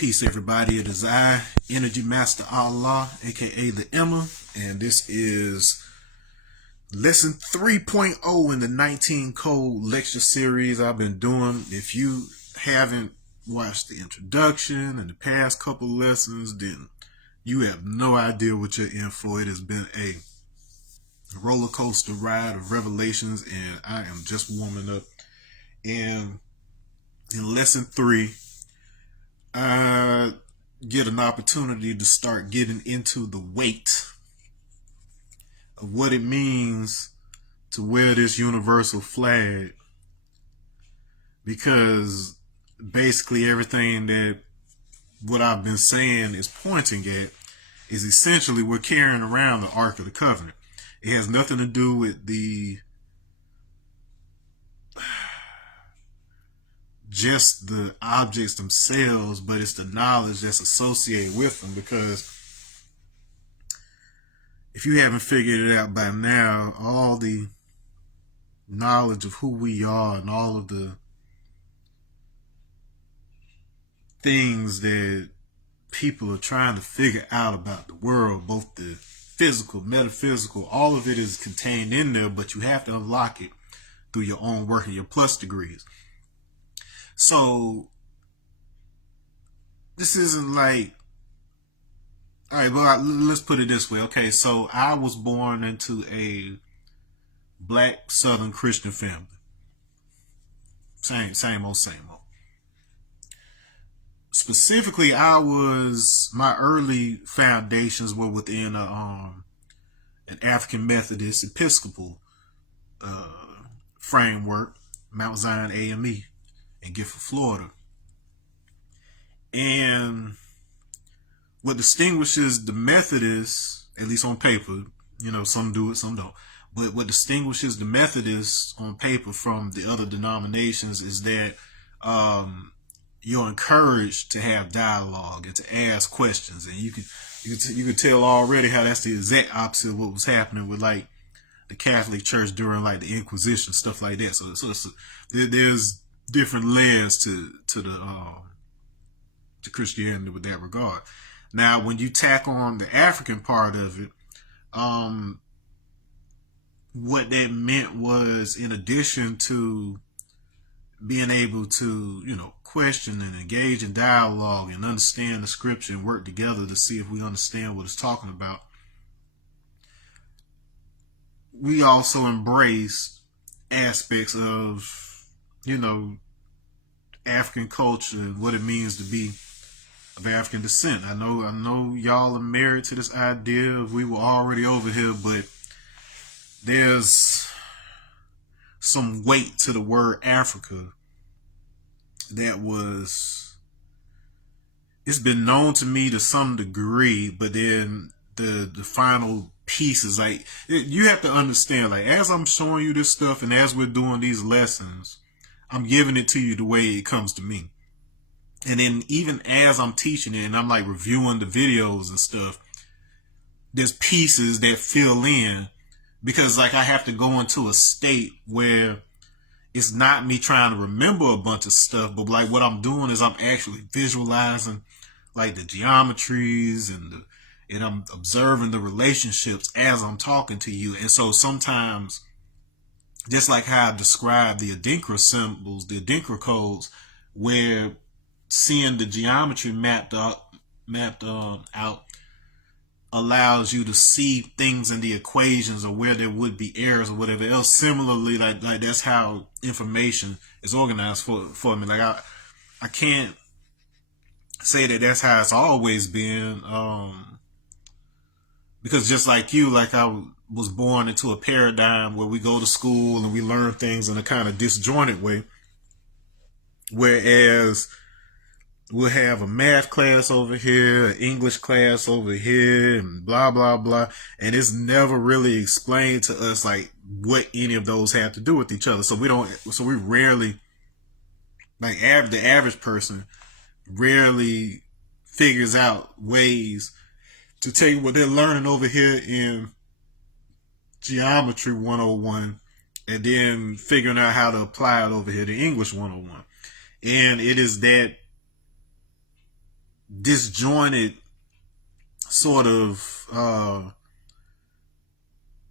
Peace, everybody. It is I, Energy Master Allah, aka the Emma, and this is lesson 3.0 in the 19 code lecture series I've been doing. If you haven't watched the introduction and the past couple lessons, then you have no idea what you're in for. It has been a roller coaster ride of revelations, and I am just warming up. And in lesson 3, I get an opportunity to start getting into the weight of what it means to wear this universal flag, because basically everything that what I've been saying is pointing at is essentially we're carrying around the Ark of the Covenant. It has nothing to do with just the objects themselves, but it's the knowledge that's associated with them. Because if you haven't figured it out by now, all the knowledge of who we are and all of the things that people are trying to figure out about the world, both the physical, metaphysical, all of it is contained in there, but you have to unlock it through your own work and your plus degrees. So this isn't like, all right, well, let's put it this way. Okay, so I was born into a black Southern Christian family. Same old. Specifically, my early foundations were within an African Methodist Episcopal framework, Mount Zion AME in Gifford, Florida. And what distinguishes the Methodists, at least on paper, some do it, some don't, but what distinguishes the Methodists on paper from the other denominations is that you're encouraged to have dialogue and to ask questions. And you can tell already how that's the exact opposite of what was happening with like the Catholic Church during like the Inquisition, stuff like that. So there's different layers to Christianity with that regard. Now, when you tack on the African part of it, what that meant was, in addition to being able to, question and engage in dialogue and understand the scripture and work together to see if we understand what it's talking about, we also embrace aspects of, African culture and what it means to be of African descent. I know y'all are married to this idea of we were already over here, but there's some weight to the word Africa it's been known to me to some degree, but then the final pieces, like, you have to understand, like, as I'm showing you this stuff and as we're doing these lessons, I'm giving it to you the way it comes to me. And then even as I'm teaching it and I'm like reviewing the videos and stuff, there's pieces that fill in, because like I have to go into a state where it's not me trying to remember a bunch of stuff, but like what I'm doing is I'm actually visualizing like the geometries and I'm observing the relationships as I'm talking to you. And so sometimes, just like how I described the Adinkra symbols, the Adinkra codes, where seeing the geometry mapped out allows you to see things in the equations or where there would be errors or whatever else. Similarly, like that's how information is organized for me. Like I can't say that that's how it's always been, because just like you, like I was born into a paradigm where we go to school and we learn things in a kind of disjointed way, whereas we'll have a math class over here, an English class over here, and blah, blah, blah. And it's never really explained to us like what any of those have to do with each other. So we rarely, like the average person rarely figures out ways to take what they're learning over here in Geometry 101 and then figuring out how to apply it over here to English 101. And it is that disjointed sort of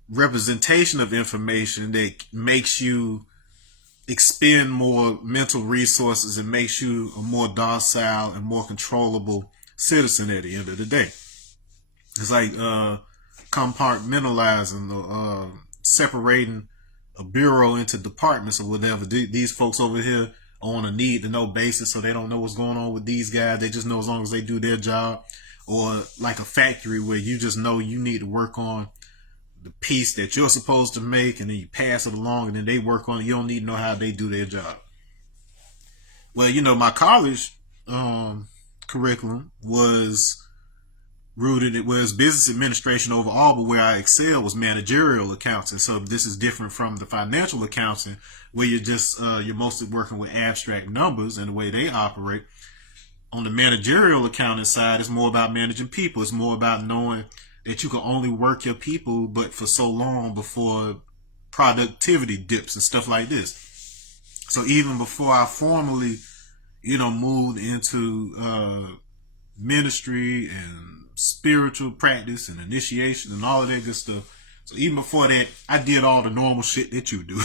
representation of information that makes you expend more mental resources and makes you a more docile and more controllable citizen at the end of the day. It's like compartmentalizing or separating a bureau into departments or whatever. These folks over here are on a need to know basis, so they don't know what's going on with these guys. They just know as long as they do their job. Or like a factory where you just know you need to work on the piece that you're supposed to make, and then you pass it along, and then they work on it. You don't need to know how they do their job. Well, my college curriculum was rooted, it was business administration overall, but where I excelled was managerial accounting. So this is different from the financial accounting, where you're mostly working with abstract numbers and the way they operate. On the managerial accounting side, it's more about managing people. It's more about knowing that you can only work your people, but for so long before productivity dips and stuff like this. So even before I formally, moved into ministry and spiritual practice and initiation and all of that good stuff. So even before that, I did all the normal shit that you do.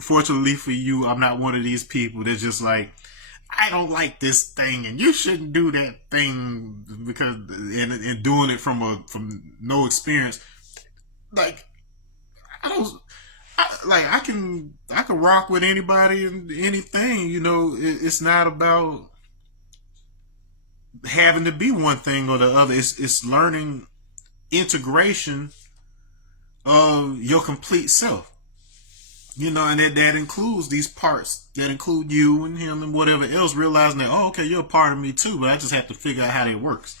Fortunately for you, I'm not one of these people that's just like, I don't like this thing and you shouldn't do that thing because and doing it from no experience. Like I can rock with anybody and anything. It's not about having to be one thing or the other. It's learning integration of your complete self. And that includes these parts. That include you and him and whatever else, realizing that, okay, you're a part of me too, but I just have to figure out how that works.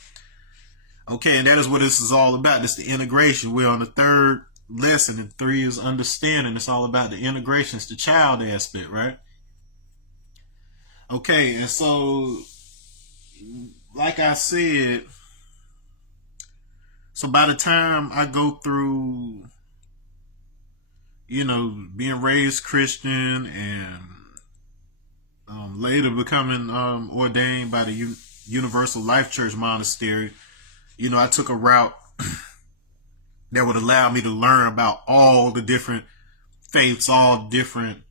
Okay, and that is what this is all about. It's the integration. We're on the third lesson, and 3 is understanding. It's all about the integration. It's the child aspect, right? Okay, and so like I said, so by the time I go through, being raised Christian and later becoming ordained by the Universal Life Church Monastery, I took a route that would allow me to learn about all the different faiths, all different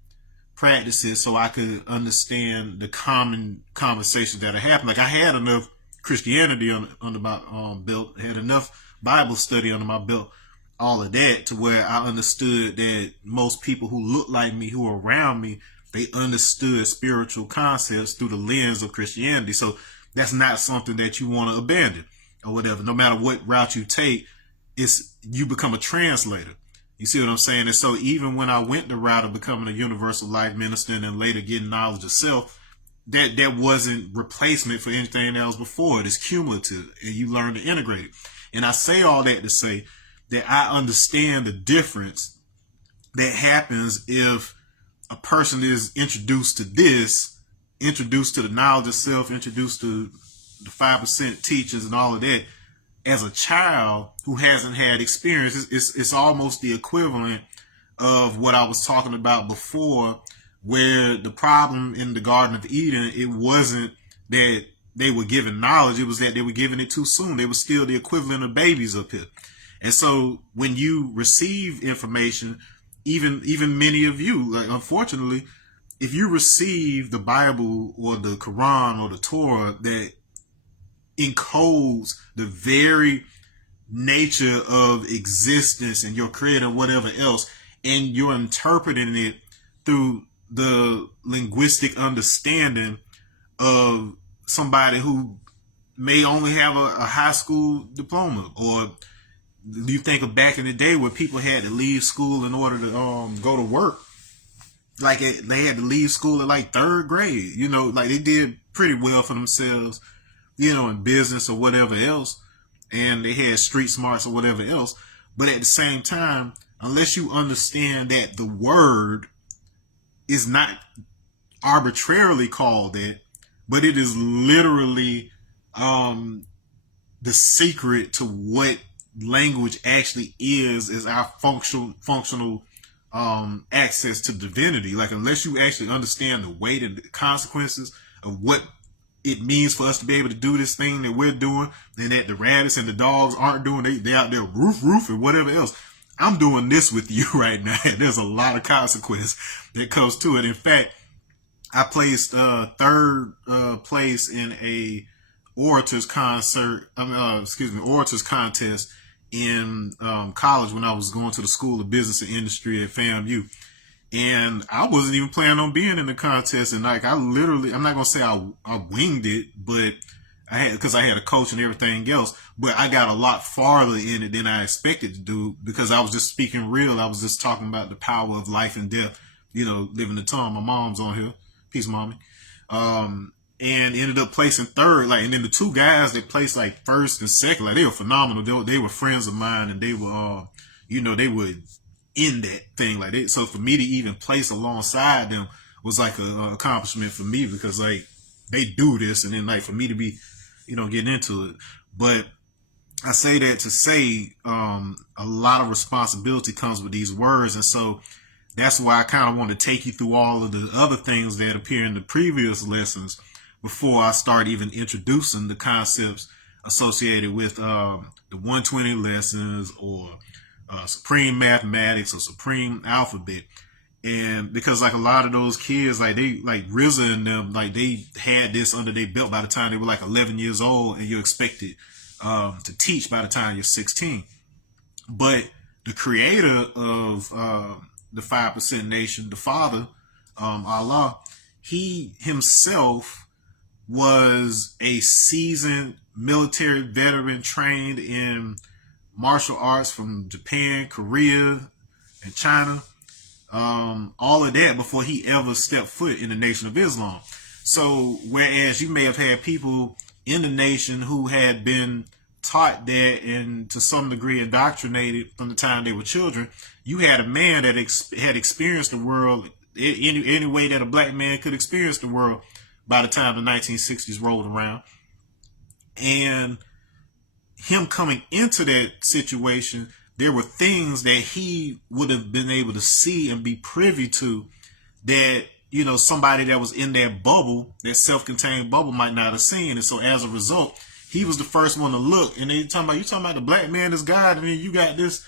practices, so I could understand the common conversations that are happening. Like I had enough Christianity under my belt, had enough Bible study under my belt, all of that, to where I understood that most people who look like me, who are around me, they understood spiritual concepts through the lens of Christianity. So that's not something that you want to abandon or whatever. No matter what route you take, you become a translator. You see what I'm saying? And so even when I went the route of becoming a universal life minister and then later getting knowledge of self, that wasn't replacement for anything else before. It is cumulative, and you learn to integrate it. And I say all that to say that I understand the difference that happens if a person is introduced to the knowledge of self, introduced to the 5% teachers and all of that, as a child who hasn't had experience. It's almost the equivalent of what I was talking about before, where the problem in the Garden of Eden, it wasn't that they were given knowledge, it was that they were giving it too soon. They were still the equivalent of babies up here. And so when you receive information, even many of you, like, unfortunately, if you receive the Bible or the Quran or the Torah that encodes the very nature of existence and your creator, whatever else, and you're interpreting it through the linguistic understanding of somebody who may only have a high school diploma. Or you think of back in the day where people had to leave school in order to go to work. Like they had to leave school at like 3rd grade, like they did pretty well for themselves, in business or whatever else, and they had street smarts or whatever else. But at the same time, unless you understand that the word is not arbitrarily called that, but it is literally the secret to what language actually is our functional access to divinity. Like, unless you actually understand the weight and the consequences of what it means for us to be able to do this thing that we're doing, and that the rabbits and the dogs aren't doing. They out there roof and whatever else. I'm doing this with you right now. There's a lot of consequence that comes to it. In fact, I placed third place in a orators contest in college when I was going to the School of Business and Industry at FAMU. And I wasn't even planning on being in the contest. And like, I'm not going to say I winged it, but because I had a coach and everything else, but I got a lot farther in it than I expected to do, because I was just speaking real. I was just talking about the power of life and death, living the tongue. My mom's on here. Peace, mommy. And ended up placing third. Like, and then the two guys that placed like first and second, like, they were phenomenal. They were friends of mine, and they were, they were in that thing. Like, so for me to even place alongside them was like a accomplishment for me, because like they do this, and then like for me to be, getting into it. But I say that to say, a lot of responsibility comes with these words. And so that's why I kind of want to take you through all of the other things that appear in the previous lessons before I start even introducing the concepts associated with the 120 lessons, or supreme mathematics, or supreme alphabet. And because like a lot of those kids, like RZA and them, like they had this under their belt by the time they were like 11 years old, and you're expected to teach by the time you're 16. But the creator of the 5% Nation, the father, Allah, he himself was a seasoned military veteran, trained in martial arts from Japan, Korea, and China. All of that before he ever stepped foot in the Nation of Islam. So whereas you may have had people in the nation who had been taught that and to some degree indoctrinated from the time they were children, you had a man that had experienced the world any way that a black man could experience the world by the time the 1960s rolled around. And him coming into that situation, there were things that he would have been able to see and be privy to that, somebody that was in that bubble, that self-contained bubble, might not have seen. And so as a result, he was the first one to look. And then you talking about the black man is God, and then you got this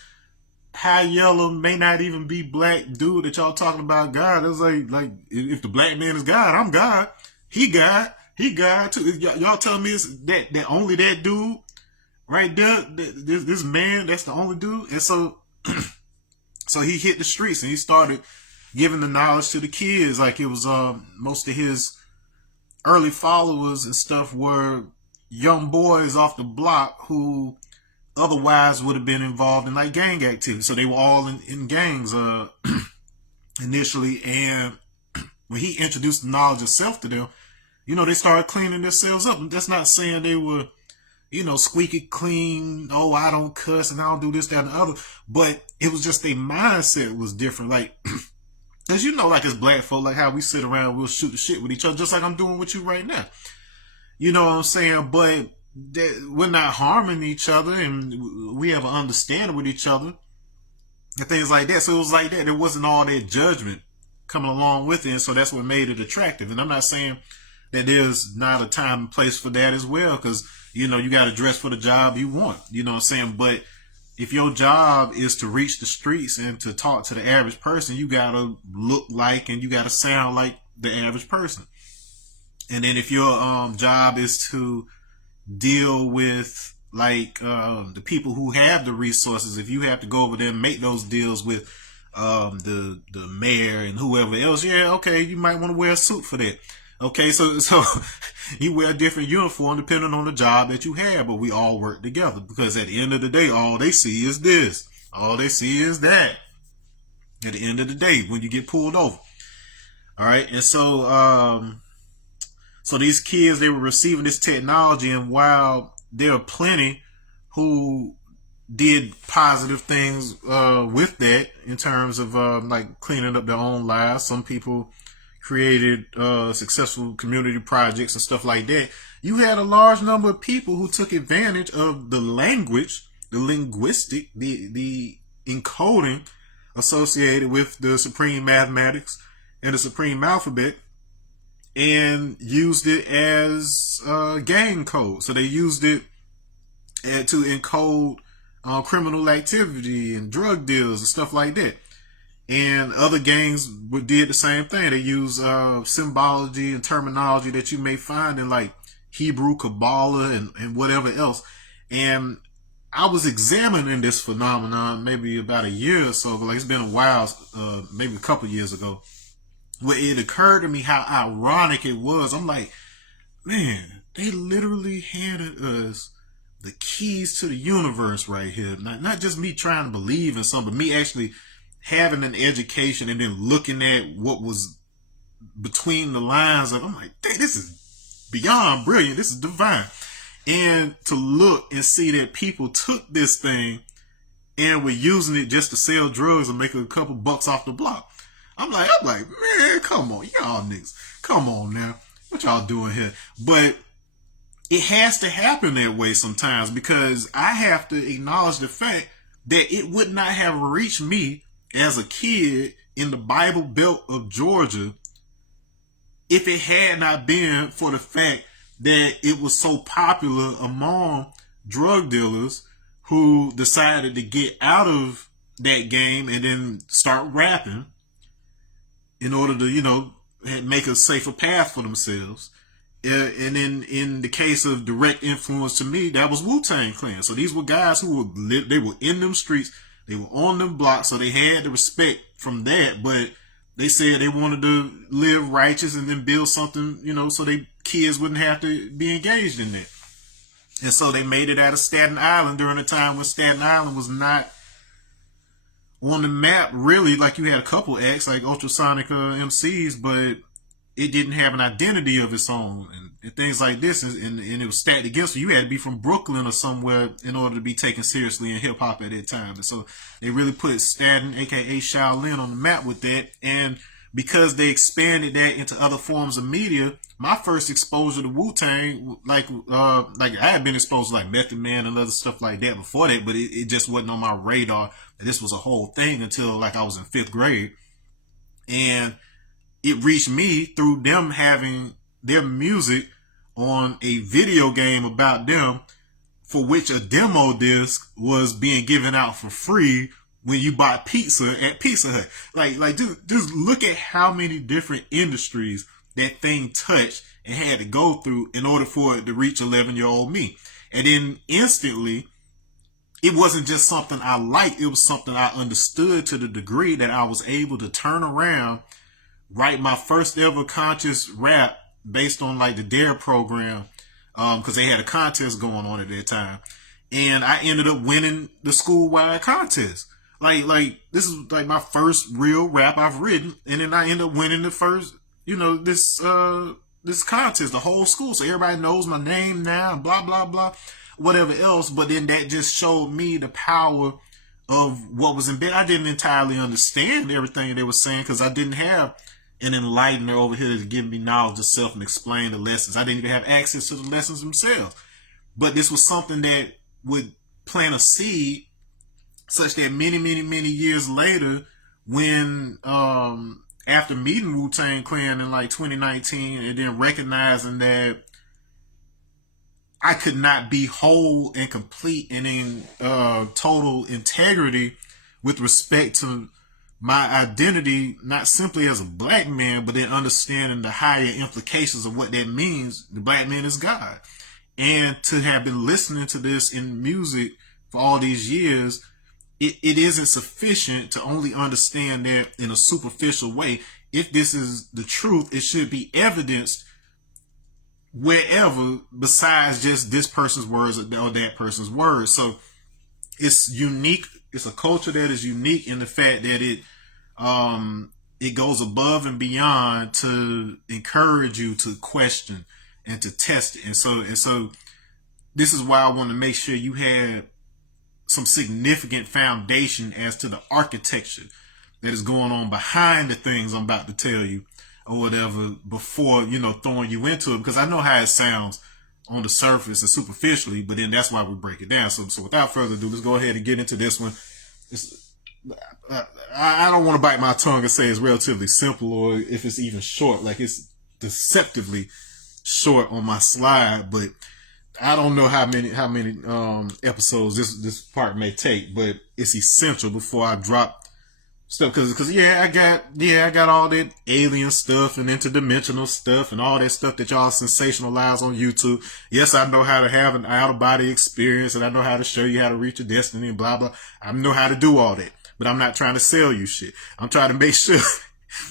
high yellow, may not even be black dude that y'all talking about God. It's like if the black man is God, I'm God. He God too. Y'all telling me it's that only that dude right there, this man, that's the only dude. And so so he hit the streets and he started giving the knowledge to the kids. Like, it was most of his early followers and stuff were young boys off the block who otherwise would have been involved in like gang activity. So they were all in gangs initially. And when he introduced the knowledge of self to them, they started cleaning themselves up. And that's not saying they were, squeaky clean. Oh, I don't cuss and I don't do this, that, and the other. But it was just their mindset was different. Like, as like as black folk, like how we sit around, we'll shoot the shit with each other, just like I'm doing with you right now. You know what I'm saying? But we're not harming each other, and we have an understanding with each other and things like that. So it was like that. There wasn't all that judgment coming along with it. And so that's what made it attractive. And I'm not saying that there's not a time and place for that as well, because, you got to dress for the job you want. You know what I'm saying? But if your job is to reach the streets and to talk to the average person, you got to look like and you got to sound like the average person. And then if your job is to deal with like the people who have the resources, if you have to go over there and make those deals with the mayor and whoever else, yeah, okay, you might want to wear a suit for that. Okay, so you wear a different uniform depending on the job that you have, but we all work together, because at the end of the day, all they see is this, all they see is that. At the end of the day, when you get pulled over, all right, and so so these kids, they were receiving this technology, and while there are plenty who did positive things with that in terms of like cleaning up their own lives, some people created successful community projects and stuff like that. You had a large number of people who took advantage of the language, the linguistic, the encoding associated with the supreme mathematics and the supreme alphabet, and used it as gang code. So they used it to encode criminal activity and drug deals and stuff like that. And other gangs did the same thing. They use symbology and terminology that you may find in like Hebrew, Kabbalah, and whatever else. And I was examining this phenomenon maybe about a year or so ago. Like, it's been a while, maybe a couple years ago, where it occurred to me how ironic it was. I'm like, man, they literally handed us the keys to the universe right here. Not just me trying to believe in something, but me actually having an education and then looking at what was between the lines of, I'm like, dang, this is beyond brilliant. This is divine. And to look and see that people took this thing and were using it just to sell drugs and make a couple bucks off the block. I'm like, man, come on, y'all niggas. Come on now. What y'all doing here? But it has to happen that way sometimes, because I have to acknowledge the fact that it would not have reached me as a kid in the Bible Belt of Georgia if it had not been for the fact that it was so popular among drug dealers who decided to get out of that game and then start rapping in order to, make a safer path for themselves. And then in the case of direct influence to me, that was Wu-Tang Clan. So these were guys who they were in them streets. They were on them blocks, so they had the respect from that, but they said they wanted to live righteous and then build something, so they kids wouldn't have to be engaged in that. And so they made it out of Staten Island during a time when Staten Island was not on the map, really. Like, you had a couple acts like Ultrasonic MCs, but it didn't have an identity of its own, and things like this, and it was stacked against you. You had to be from Brooklyn or somewhere in order to be taken seriously in hip hop at that time. And so they really put Staten, aka Shaolin, on the map with that. And because they expanded that into other forms of media, my first exposure to Wu-Tang, like I had been exposed to like Method Man and other stuff like that before that, but it just wasn't on my radar that this was a whole thing until like I was in 5th grade. And it reached me through them having their music on a video game about them, for which a demo disc was being given out for free when you bought pizza at Pizza Hut. Like, dude, just look at how many different industries that thing touched and had to go through in order for it to reach 11-year-old me. And then instantly, it wasn't just something I liked, it was something I understood to the degree that I was able to turn around, write my first ever conscious rap based on like the DARE program, because they had a contest going on at that time, and I ended up winning the school-wide contest. Like this is like my first real rap I've written, and then I ended up winning the first, this contest, the whole school, so everybody knows my name now, and blah blah blah, whatever else. But then that just showed me the power of what was in bed. I didn't entirely understand everything they were saying, because I didn't have an enlightener over here to give me knowledge of self and explain the lessons. I didn't even have access to the lessons themselves. But this was something that would plant a seed such that many, many, many years later, when after meeting Wu-Tang Clan in like 2019 and then recognizing that I could not be whole and complete and in total integrity with respect to my identity, not simply as a black man, but then understanding the higher implications of what that means. The black man is God. And to have been listening to this in music for all these years, it isn't sufficient to only understand that in a superficial way. If this is the truth, it should be evidenced wherever besides just this person's words or that person's words. So it's unique. It's a culture that is unique in the fact that it goes above and beyond to encourage you to question and to test it. And so this is why I want to make sure you had some significant foundation as to the architecture that is going on behind the things I'm about to tell you or whatever before, throwing you into it, because I know how it sounds on the surface and superficially, but then that's why we break it down. So without further ado, let's go ahead and get into this one. I don't want to bite my tongue and say it's relatively simple, or if it's even short. Like, it's deceptively short on my slide, but I don't know how many episodes this part may take, but it's essential before I drop stuff, because I got all that alien stuff and interdimensional stuff and all that stuff that y'all sensationalize on YouTube. Yes, I know how to have an out of body experience, and I know how to show you how to reach your destiny and blah blah. I know how to do all that, but I'm not trying to sell you shit. I'm trying to make sure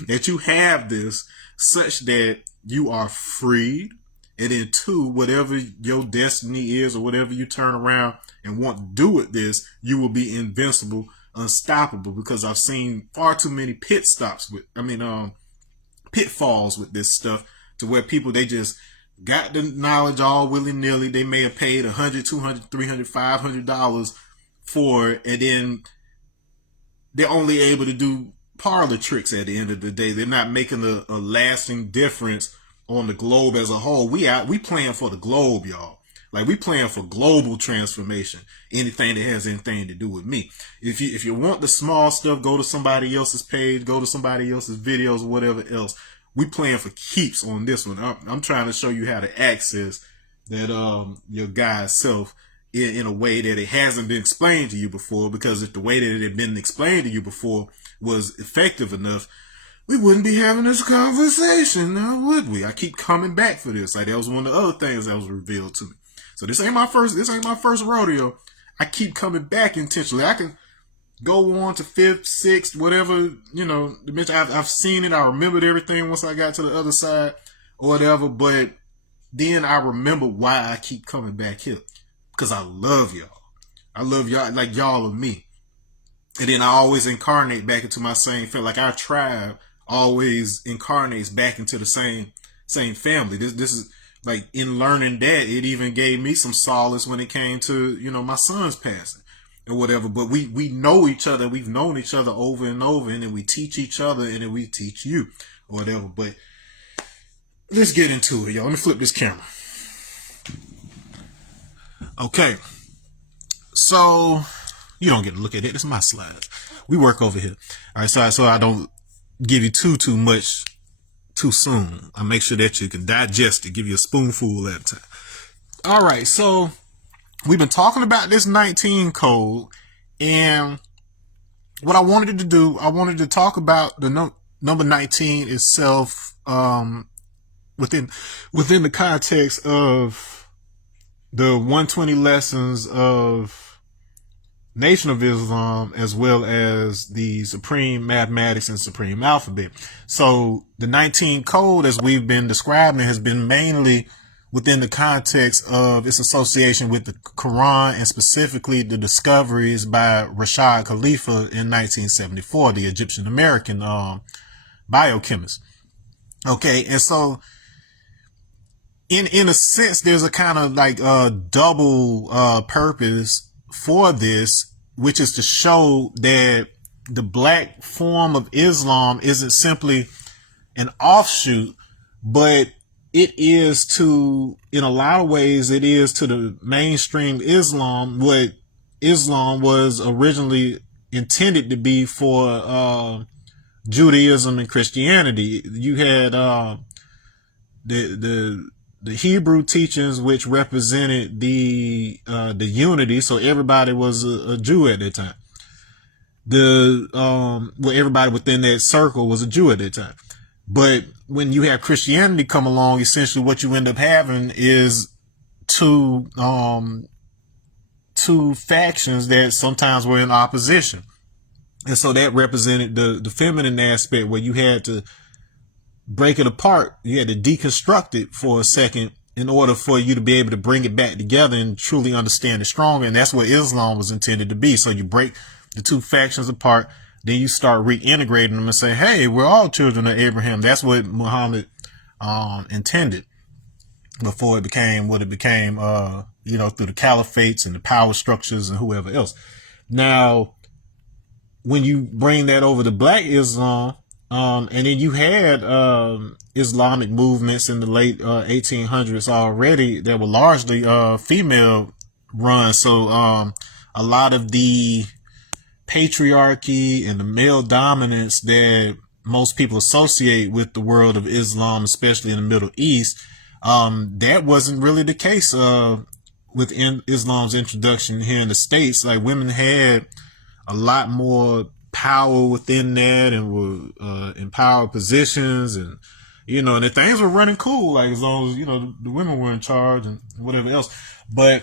that you have this such that you are freed, and then two, whatever your destiny is or whatever you turn around and want to do with this, you will be invincible, unstoppable, because I've seen far too many pitfalls with this stuff, to where people, they just got the knowledge all willy-nilly. They may have paid $100, $200, $300, $500 for it, and then they're only able to do parlor tricks at the end of the day. They're not making a lasting difference on the globe as a whole. We playing for the globe, y'all. Like, we playing for global transformation. Anything that has anything to do with me. If you want the small stuff, go to somebody else's page, go to somebody else's videos, or whatever else. We playing for keeps on this one. I'm trying to show you how to access that your guy's self in a way that it hasn't been explained to you before. Because if the way that it had been explained to you before was effective enough, we wouldn't be having this conversation now, would we? I keep coming back for this. Like, that was one of the other things that was revealed to me. So this ain't my first rodeo. I keep coming back intentionally. I can go on to 5th, 6th, whatever, I've seen it. I remembered everything once I got to the other side or whatever. But then I remember why I keep coming back here. Because I love y'all. I love y'all like y'all are me. And then I always incarnate back into my same family. Like, our tribe always incarnates back into the same family. This is like, in learning that, it even gave me some solace when it came to, my son's passing or whatever. But we know each other. We've known each other over and over, and then we teach each other, and then we teach you or whatever. But let's get into it, y'all. Let me flip this camera. Okay. So, you don't get to look at it. It's my slides. We work over here. All right. So I don't give you too much too soon. I make sure that you can digest it, give you a spoonful at a time. All right. So we've been talking about this 19 code, and what I wanted to do, I wanted to talk about the number 19 itself, within the context of the 120 lessons of Nation of Islam, as well as the Supreme Mathematics and Supreme Alphabet. So the 19 code, as we've been describing, has been mainly within the context of its association with the Quran, and specifically the discoveries by Rashad Khalifa in 1974, the Egyptian American biochemist. Okay, and so in a sense, there's a kind of like double purpose for this, which is to show that the black form of Islam isn't simply an offshoot, but it is to, in a lot of ways, it is to the mainstream Islam what Islam was originally intended to be for Judaism and Christianity. You had the Hebrew teachings, which represented the unity, so everybody was a Jew at that time. Everybody within that circle was a Jew at that time. But when you have Christianity come along, essentially what you end up having is two factions that sometimes were in opposition. And so that represented the feminine aspect, where you had to break it apart. You had to deconstruct it for a second in order for you to be able to bring it back together and truly understand it stronger. And that's what Islam was intended to be. So you break the two factions apart, then you start reintegrating them and say, hey, we're all children of Abraham. That's what Muhammad intended before it became what it became, through the caliphates and the power structures and whoever else. Now, when you bring that over to black Islam, and then you had Islamic movements in the late 1800s already that were largely female run. So a lot of the patriarchy and the male dominance that most people associate with the world of Islam, especially in the Middle East, that wasn't really the case within Islam's introduction here in the States. Like, women had a lot more power within that and were in power positions, and and the things were running cool, like, as long as the women were in charge and whatever else. But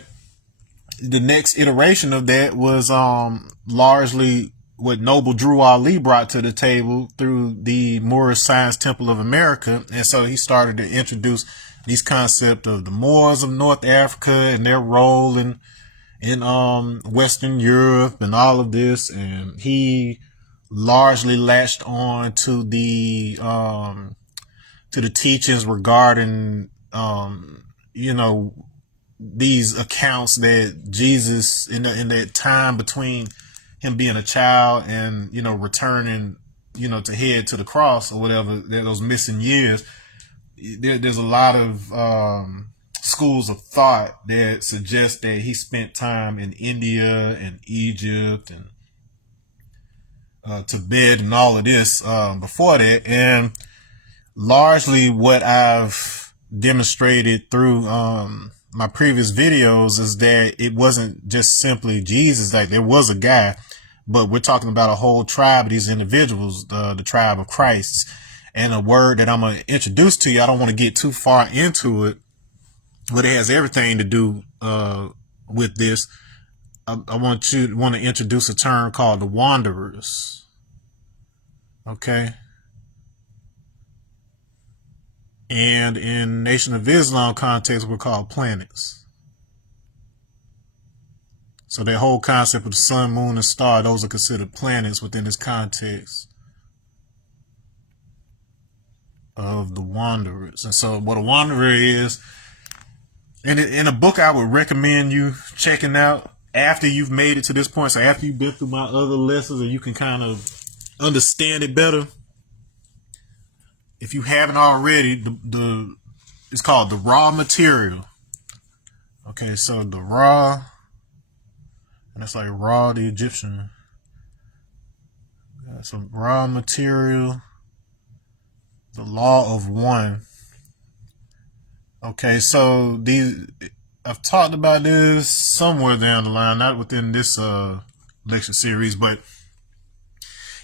the next iteration of that was largely what Noble Drew Ali brought to the table through the Moorish Science Temple of America. And so he started to introduce these concepts of the Moors of North Africa and their role in Western Europe and all of this. And he largely latched on to the teachings regarding these accounts that Jesus in that time between him being a child and returning to head to the cross or whatever, those missing years. There's a lot of schools of thought that suggest that he spent time in India and Egypt and Tibet and all of this before that. And largely what I've demonstrated through my previous videos is that it wasn't just simply Jesus. Like, there was a guy, but we're talking about a whole tribe of these individuals, the tribe of Christ. And a word that I'm going to introduce to you, I don't want to get too far into it, but it has everything to do with this. I want to introduce a term called the Wanderers. Okay. And in Nation of Islam context, we're called planets. So that whole concept of the sun, moon, and star, those are considered planets within this context of the Wanderers. And so what a wanderer is, and in a book I would recommend you checking out after you've made it to this point, so after you've been through my other lessons and you can kind of understand it better. If you haven't already, it's called The Raw Material. Okay, so the Raw, and that's like Ra the Egyptian. So Raw Material, The Law of One. Okay, so I've talked about this somewhere down the line, not within this lecture series, but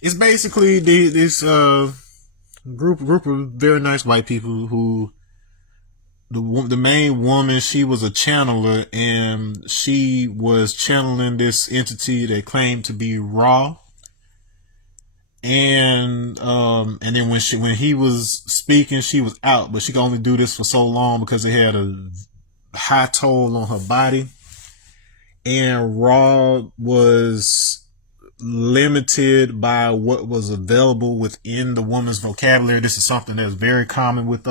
it's basically this group of very nice white people who the main woman, she was a channeler, and she was channeling this entity that claimed to be Ra. And then when he was speaking, she was out, but she could only do this for so long because it had a high toll on her body. And Ra was limited by what was available within the woman's vocabulary. This is something that's very common with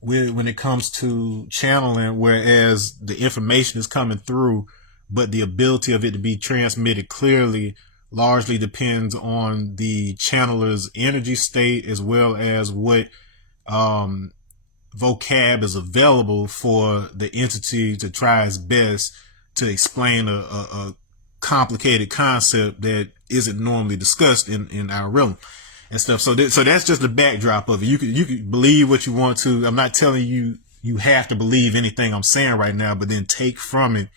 when it comes to channeling, whereas the information is coming through, but the ability of it to be transmitted clearly largely depends on the channeler's energy state, as well as what vocab is available for the entity to try its best to explain a complicated concept that isn't normally discussed in our realm and stuff. So that's just the backdrop of it. You could believe what you want to. I'm not telling you have to believe anything I'm saying right now, but then take from it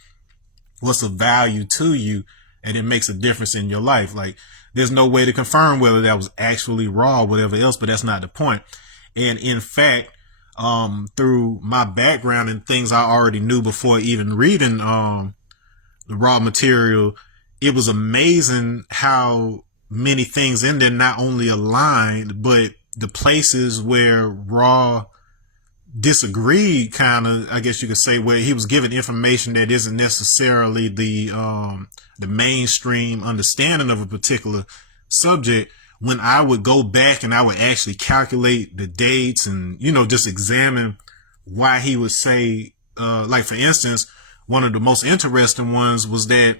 what's of value to you, and it makes a difference in your life. Like, there's no way to confirm whether that was actually Raw or whatever else, but that's not the point. And in fact, through my background and things I already knew before even reading the Raw Material, it was amazing how many things in there not only aligned, but the places where Raw disagreed, kind of, I guess you could say, where he was given information that isn't necessarily the mainstream understanding of a particular subject. When I would go back and I would actually calculate the dates and, just examine why he would say, like, for instance, one of the most interesting ones was that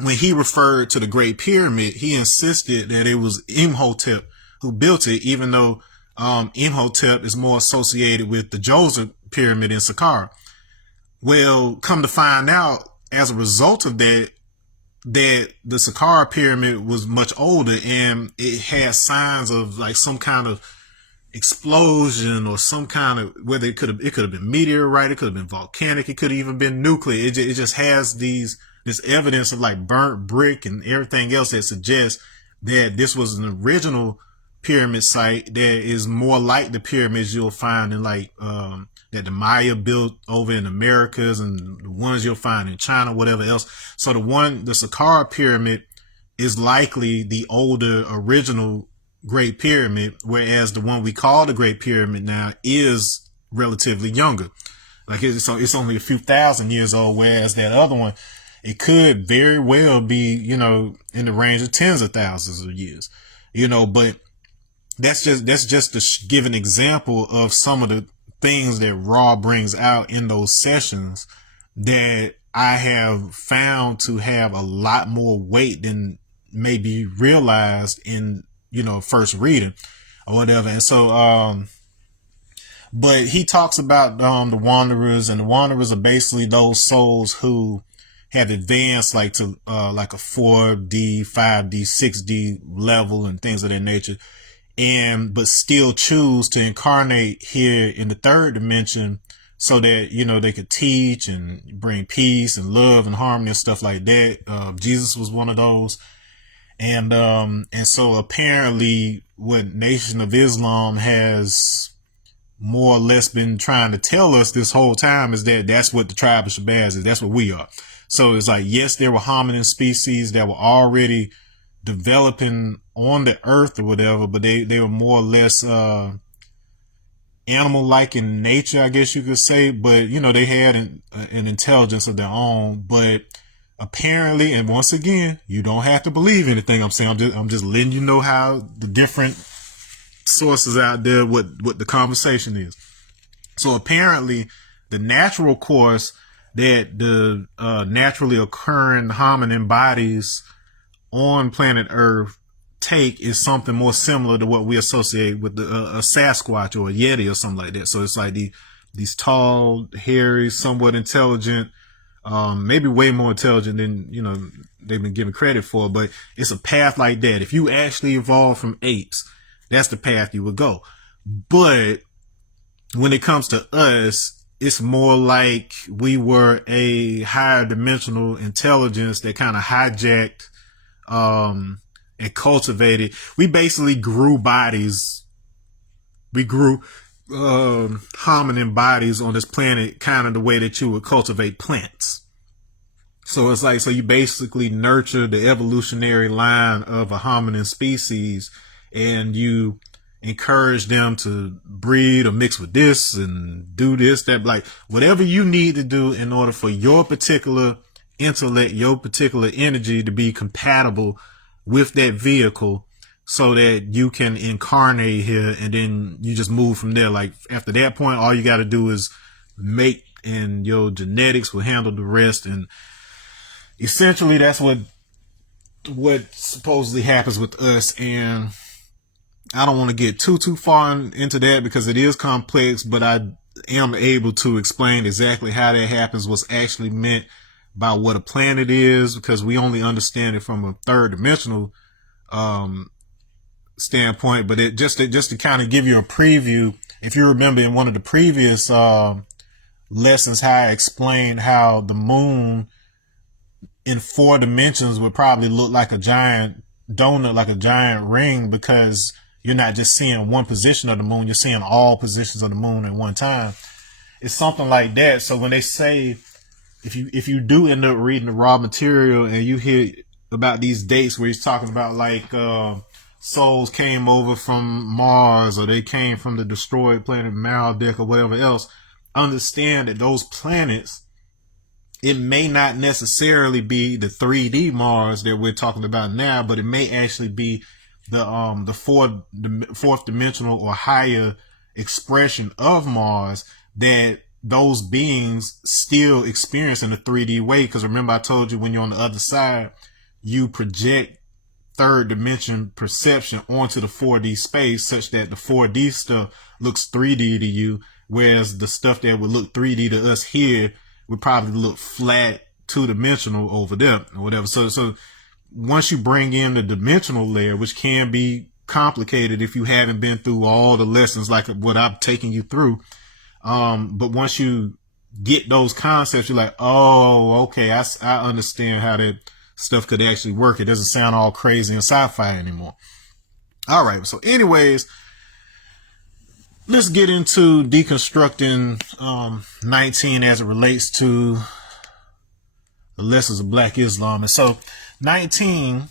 when he referred to the Great Pyramid, he insisted that it was Imhotep who built it, even though Imhotep is more associated with the Djoser Pyramid in Saqqara. Well, come to find out, as a result of that, that the Saqqara pyramid was much older, and it had signs of like some kind of explosion or some kind of, whether it could have been meteorite, it could have been volcanic, it could have even been nuclear. It just has this evidence of like burnt brick and everything else that suggests that this was an original pyramid site that is more like the pyramids you'll find in like that the Maya built over in Americas and the ones you'll find in China, whatever else. So the Saqqara pyramid is likely the older original Great Pyramid, whereas the one we call the Great Pyramid now is relatively younger. Like it's only a few thousand years old, whereas that other one, it could very well be, in the range of tens of thousands of years, but that's just to give an example of some of the things that Ra brings out in those sessions that I have found to have a lot more weight than maybe realized in, first reading or whatever. And so, but he talks about, the wanderers, and the wanderers are basically those souls who have advanced like to, like a 4D, 5D, 6D level and things of that nature. But still choose to incarnate here in the third dimension so that, they could teach and bring peace and love and harmony and stuff like that. Jesus was one of those. And so apparently what Nation of Islam has more or less been trying to tell us this whole time is that that's what the tribe of Shabazz is. That's what we are. So it's like, yes, there were hominin species that were already developing on the earth or whatever, but they were more or less animal-like in nature, I guess you could say. But they had an intelligence of their own. But apparently, and once again, you don't have to believe anything I'm saying. I'm just letting you know how the different sources out there what the conversation is. So apparently, the natural course that the naturally occurring hominin bodies on planet Earth take is something more similar to what we associate with a Sasquatch or a Yeti or something like that. So it's like these tall, hairy, somewhat intelligent, maybe way more intelligent than, they've been given credit for, but it's a path like that. If you actually evolved from apes, that's the path you would go. But when it comes to us, it's more like we were a higher dimensional intelligence that kind of hijacked, and cultivated. We basically grew bodies. We grew, hominin bodies on this planet, kind of the way that you would cultivate plants. So it's like, so you basically nurture the evolutionary line of a hominin species, and you encourage them to breed or mix with this and do this, that, like whatever you need to do in order for your particular intellect, your particular energy to be compatible with that vehicle so that you can incarnate here, and then you just move from there. Like after that point, all you got to do is mate, and your genetics will handle the rest. And essentially that's what supposedly happens with us. And I don't want to get too far into that because it is complex, but I am able to explain exactly how that happens, what's actually meant by what a planet is, because we only understand it from a third dimensional standpoint. But it just to kind of give you a preview, if you remember in one of the previous lessons how I explained how the moon in 4 dimensions would probably look like a giant donut, like a giant ring, because you're not just seeing one position of the moon, you're seeing all positions of the moon at one time. It's something like that. So when they say, if you do end up reading the raw material and you hear about these dates where he's talking about like souls came over from Mars, or they came from the destroyed planet Maldek or whatever else, understand that those planets, it may not necessarily be the 3D Mars that we're talking about now, but it may actually be the fourth dimensional or higher expression of Mars that those beings still experience in a 3D way. Because remember, I told you when you're on the other side, you project third dimension perception onto the 4D space, such that the 4D stuff looks 3D to you, whereas the stuff that would look 3D to us here would probably look flat two-dimensional over there or whatever. So once you bring in the dimensional layer, which can be complicated if you haven't been through all the lessons like what I'm taking you through. But once you get those concepts, you're like, oh, okay, I understand how that stuff could actually work. It doesn't sound all crazy and sci-fi anymore. All right. So anyways, let's get into deconstructing 19 as it relates to the lessons of Black Islam. And so 19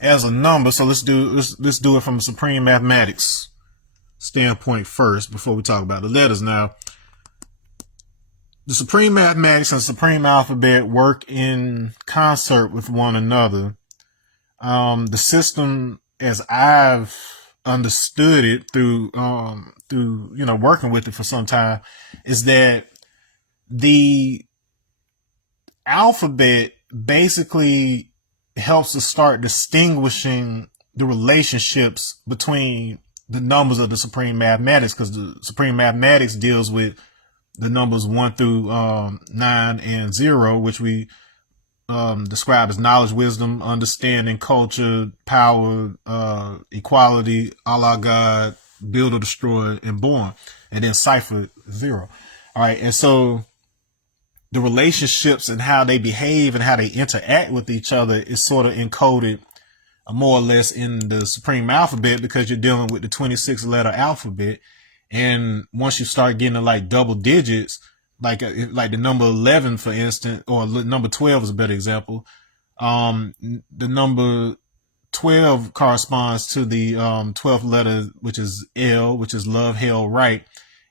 as a number. So let's do it from a supreme mathematics standpoint first before we talk about the letters. Now, the supreme mathematics and supreme alphabet work in concert with one another. The system, as I've understood it through working with it for some time, is that the alphabet basically helps us start distinguishing the relationships between the numbers of the supreme mathematics, because the supreme mathematics deals with the numbers 1 through 9 and 0, which we describe as knowledge, wisdom, understanding, culture, power, equality, Allah, God, build or destroy, and born. And then cipher 0. All right. And so the relationships and how they behave and how they interact with each other is sort of encoded more or less in the supreme alphabet, because you're dealing with the 26 letter alphabet. And once you start getting to like double digits, like the number 11, for instance, or number 12 is a better example. The number 12 corresponds to the 12th letter, which is L, which is love, hell, right.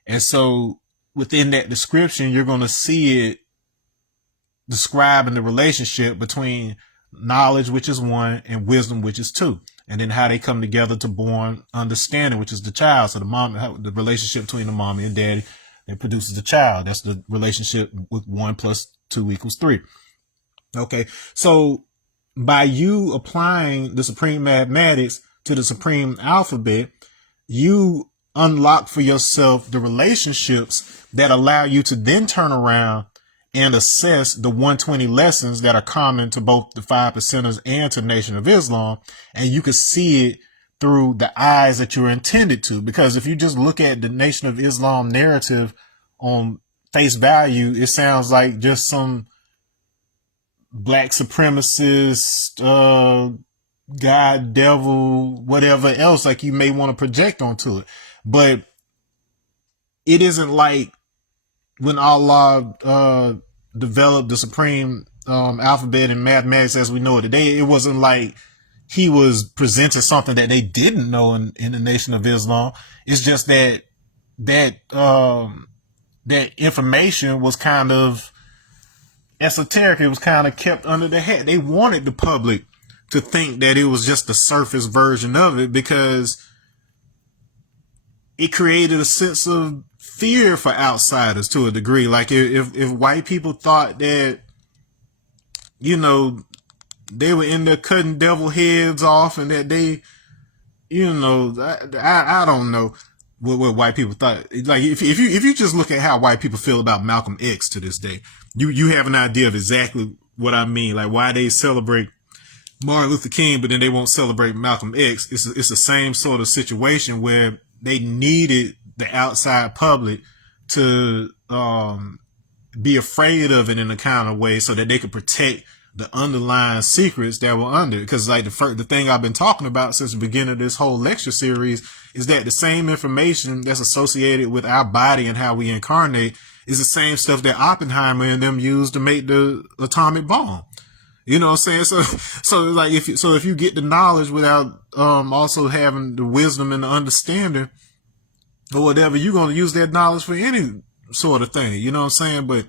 And so within that description, you're going to see it describing the relationship between knowledge, which is 1, and wisdom, which is 2. And then how they come together to born understanding, which is the child. So the relationship between the mommy and daddy that produces the child. That's the relationship with 1 plus 2 equals 3. Okay. So by you applying the supreme mathematics to the supreme alphabet, you unlock for yourself the relationships that allow you to then turn around and assess the 120 lessons that are common to both the 5 percenters and to Nation of Islam. And you can see it through the eyes that you're intended to. Because if you just look at the Nation of Islam narrative on face value, it sounds like just some black supremacist, God, devil, whatever else, like you may want to project onto it. But it isn't like when Allah developed the supreme alphabet and mathematics as we know it today. It wasn't like he was presenting something that they didn't know in the Nation of Islam. It's just that information was kind of esoteric. It was kind of kept under the hat. They wanted the public to think that it was just the surface version of it, because it created a sense of fear for outsiders to a degree. Like if white people thought that, they were in there cutting devil heads off, and that they, I don't know what white people thought. Like if you just look at how white people feel about Malcolm X to this day, you have an idea of exactly what I mean. Like why they celebrate Martin Luther King, but then they won't celebrate Malcolm X. It's the same sort of situation where they needed the outside public to be afraid of it in a kind of way so that they could protect the underlying secrets that were under it. Because like the thing I've been talking about since the beginning of this whole lecture series is that the same information that's associated with our body and how we incarnate is the same stuff that Oppenheimer and them used to make the atomic bomb. You know what I'm saying? So like if you get the knowledge without also having the wisdom and the understanding or whatever, you're going to use that knowledge for any sort of thing. You know what I'm saying? But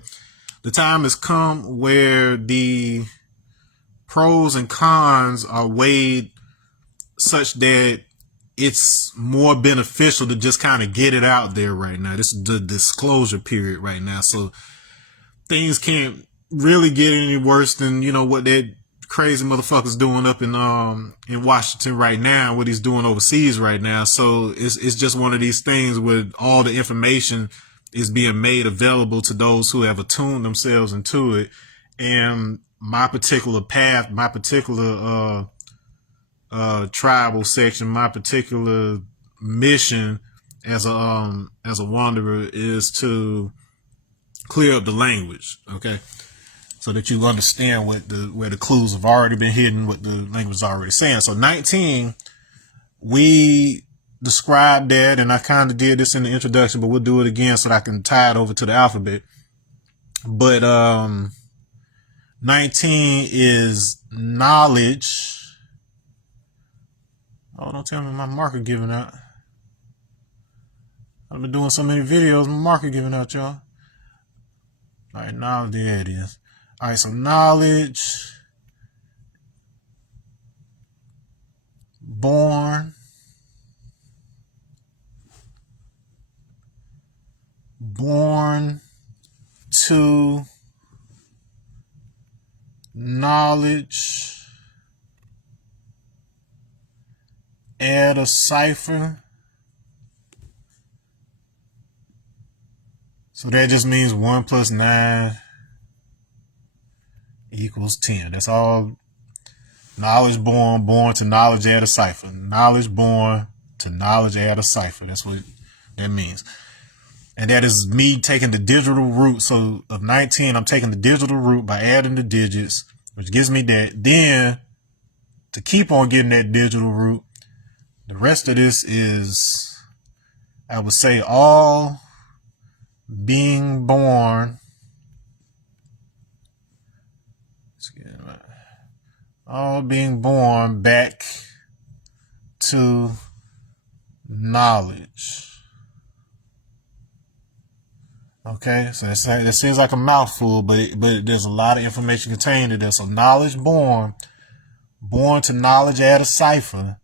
the time has come where the pros and cons are weighed such that it's more beneficial to just kind of get it out there right now. This is the disclosure period right now. So things can't really get any worse than, what that crazy motherfucker's doing up in Washington right now, what he's doing overseas right now. So it's just one of these things with all the information is being made available to those who have attuned themselves into it. And my particular path, my particular tribal section, my particular mission as a wanderer is to clear up the language, okay, so that you understand where the clues have already been hidden, what the language is already saying. So 19, we described that, and I kind of did this in the introduction, but we'll do it again so that I can tie it over to the alphabet. But 19 is knowledge. Oh, don't tell me my marker giving out. I've been doing so many videos, my marker giving out, y'all. All right, now there it is. All right, so knowledge, born to knowledge, add a cipher. So that just means 1 plus 9 equals 10. That's all. Knowledge born to knowledge add a cipher. Knowledge born to knowledge add a cipher. That's what that means. And that is me taking the digital root. So of 19, I'm taking the digital root by adding the digits, which gives me that. Then to keep on getting that digital root, the rest of this is, I would say, all being born. All being born back to knowledge. Okay, so that seems like a mouthful, but there's a lot of information contained in there. So knowledge born to knowledge add a cipher,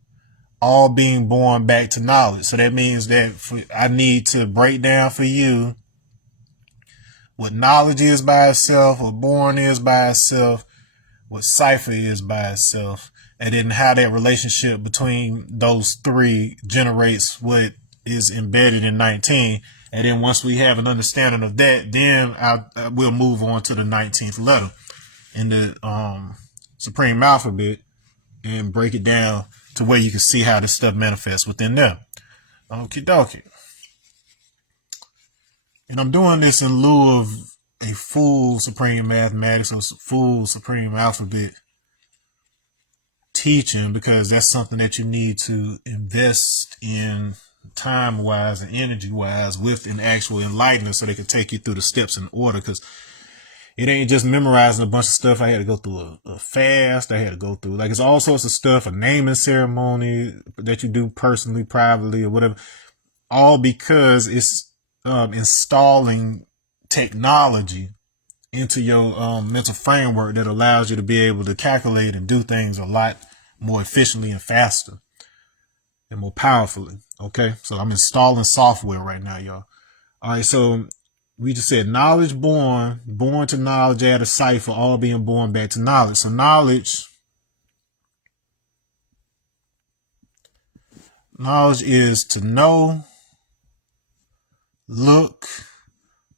all being born back to knowledge. So that means that I need to break down for you what knowledge is by itself, what born is by itself, what cipher is by itself, and then how that relationship between those three generates what is embedded in 19. And then once we have an understanding of that, then we'll move on to the 19th letter in the supreme alphabet and break it down to where you can see how this stuff manifests within them. Okie dokie. And I'm doing this in lieu of a full supreme mathematics or full supreme alphabet teaching, because that's something that you need to invest in time-wise and energy-wise with an actual enlightenment so they can take you through the steps in order, because it ain't just memorizing a bunch of stuff. I had to go through a fast. I had to go through, like, it's all sorts of stuff, a naming ceremony that you do personally, privately, or whatever, all because it's installing technology into your mental framework that allows you to be able to calculate and do things a lot more efficiently and faster and more powerfully. Okay, so I'm installing software right now, y'all. All right, so we just said knowledge born to knowledge add a cipher, all being born back to knowledge. So knowledge is to know, look,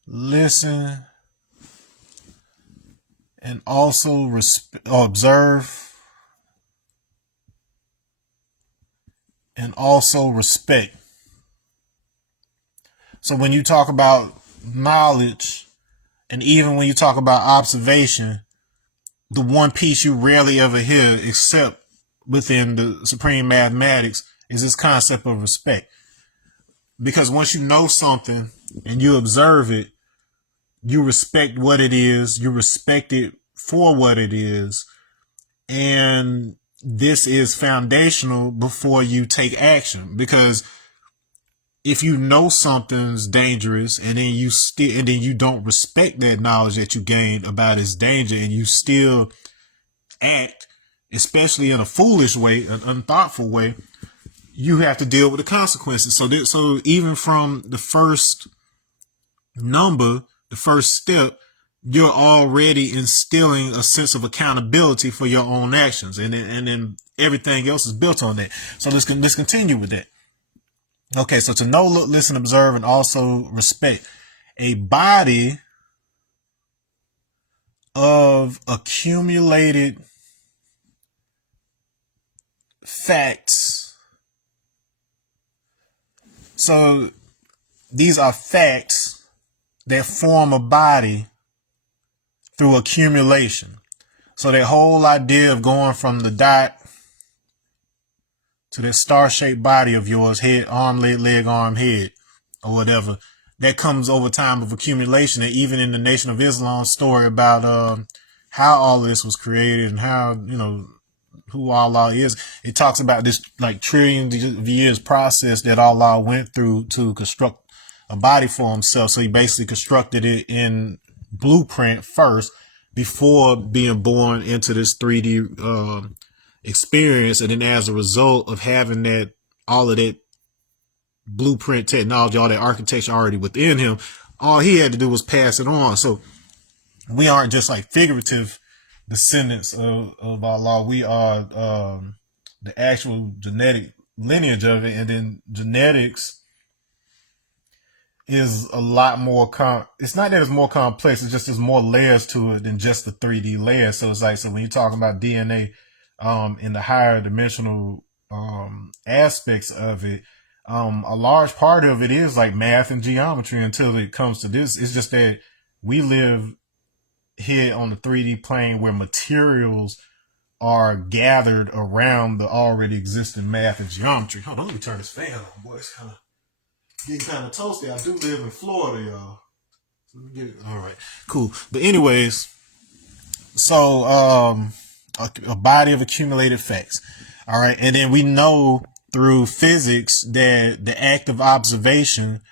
listen, and also observe, and also respect. So when you talk about knowledge, and even when you talk about observation, the one piece you rarely ever hear, except within the supreme mathematics, is this concept of respect. Because once you know something and you observe it, you respect what it is, you respect it for what it is, and this is foundational before you take action. Because if you know something's dangerous and then you don't respect that knowledge that you gained about its danger, and you still act, especially in a foolish way, an unthoughtful way, you have to deal with the consequences. So even from the first number, the first step, you're already instilling a sense of accountability for your own actions, and then everything else is built on that. So let's continue with that. Okay, so to know, look, listen, observe, and also respect. a body of accumulated facts. So these are facts that form a body through accumulation. So that whole idea of going from the dot to that star-shaped body of yours, head, arm, leg, arm, head, or whatever, that comes over time of accumulation. And even in the Nation of Islam story about how all of this was created and how, who Allah is, it talks about this like trillions of years process that Allah went through to construct a body for himself. So he basically constructed it in blueprint first before being born into this 3D experience. And then as a result of having that, all of that blueprint technology, all that architecture already within him, all he had to do was pass it on. So we aren't just like figurative descendants of Allah. We are the actual genetic lineage of it. And then genetics is a lot more it's not that it's more complex, it's just there's more layers to it than just the 3D layer. So it's like, so when you're talking about DNA in the higher dimensional aspects of it, a large part of it is like math and geometry until it comes to this. It's just that we live here on the 3D plane where materials are gathered around the already existing math and geometry. Hold on, let me turn this fan on, boy. It's getting kind of toasty. I do live in Florida, y'all. All right, cool. But anyways, so a body of accumulated facts. All right, and then we know through physics that the act of observation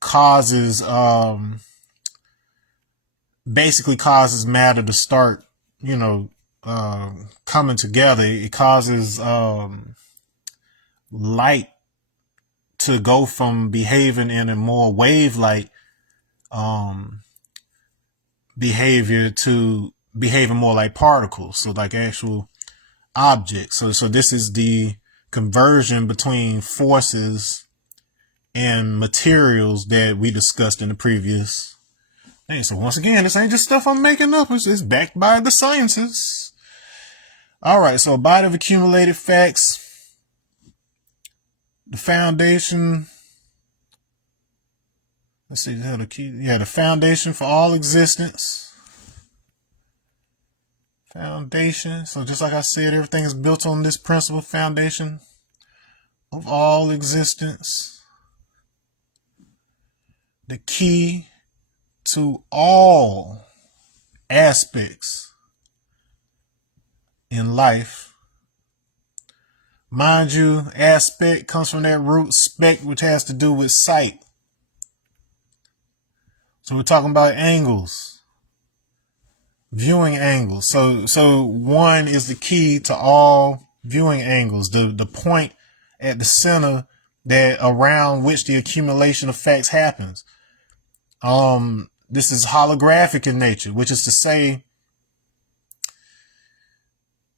causes basically causes matter to start, coming together. It causes light to go from behaving in a more wave-like behavior to behaving more like particles, so like actual objects. So this is the conversion between forces and materials that we discussed in the previous thing. So once again, this ain't just stuff I'm making up. It's backed by the sciences. All right, so a body of accumulated facts. The foundation. Let's see how the key. Yeah, the foundation for all existence. Foundation. So just like I said, everything is built on this principle, foundation of all existence. The key to all aspects in life. Mind you, aspect comes from that root spec, which has to do with sight. So we're talking about angles, viewing angles. So one is the key to all viewing angles, the point at the center that around which the accumulation of facts happens. This is holographic in nature, which is to say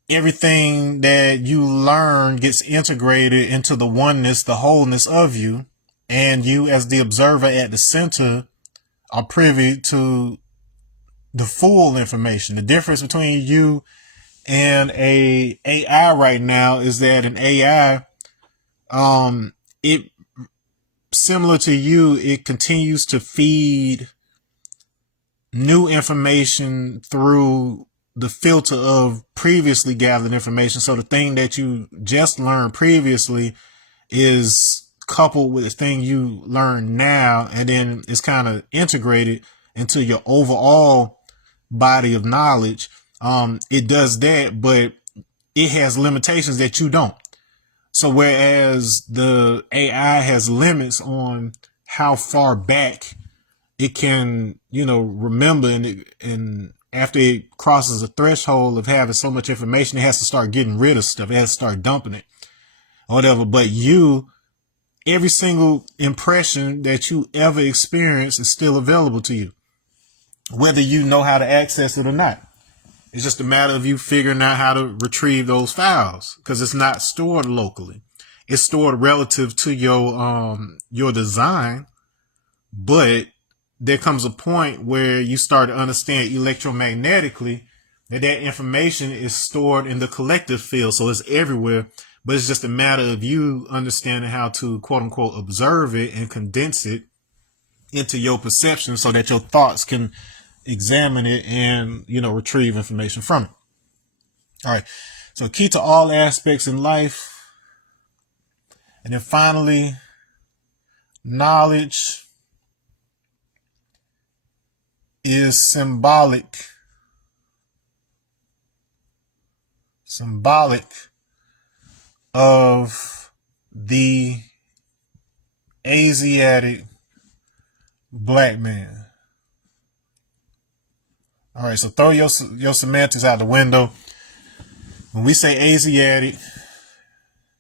everything that you learn gets integrated into the oneness, the wholeness of you, and you as the observer at the center are privy to the full information. The difference between you and a AI right now is that an AI, it similar to you, it continues to feed new information through the filter of previously gathered information. So the thing that you just learned previously is coupled with the thing you learn now, and then it's kind of integrated into your overall body of knowledge. It does that, but it has limitations that you don't. So whereas the AI has limits on how far back it can, remember, and after it crosses a threshold of having so much information, it has to start getting rid of stuff. It has to start dumping it or whatever. But every single impression that you ever experience is still available to you, whether you know how to access it or not. It's just a matter of you figuring out how to retrieve those files, because it's not stored locally. It's stored relative to your design, but there comes a point where you start to understand electromagnetically that information is stored in the collective field. So it's everywhere, but it's just a matter of you understanding how to quote unquote observe it and condense it into your perception so that your thoughts can examine it and, retrieve information from it. All right. So key to all aspects in life. And then finally, knowledge is symbolic of the Asiatic black man. All right, so throw your semantics out the window. When we say Asiatic,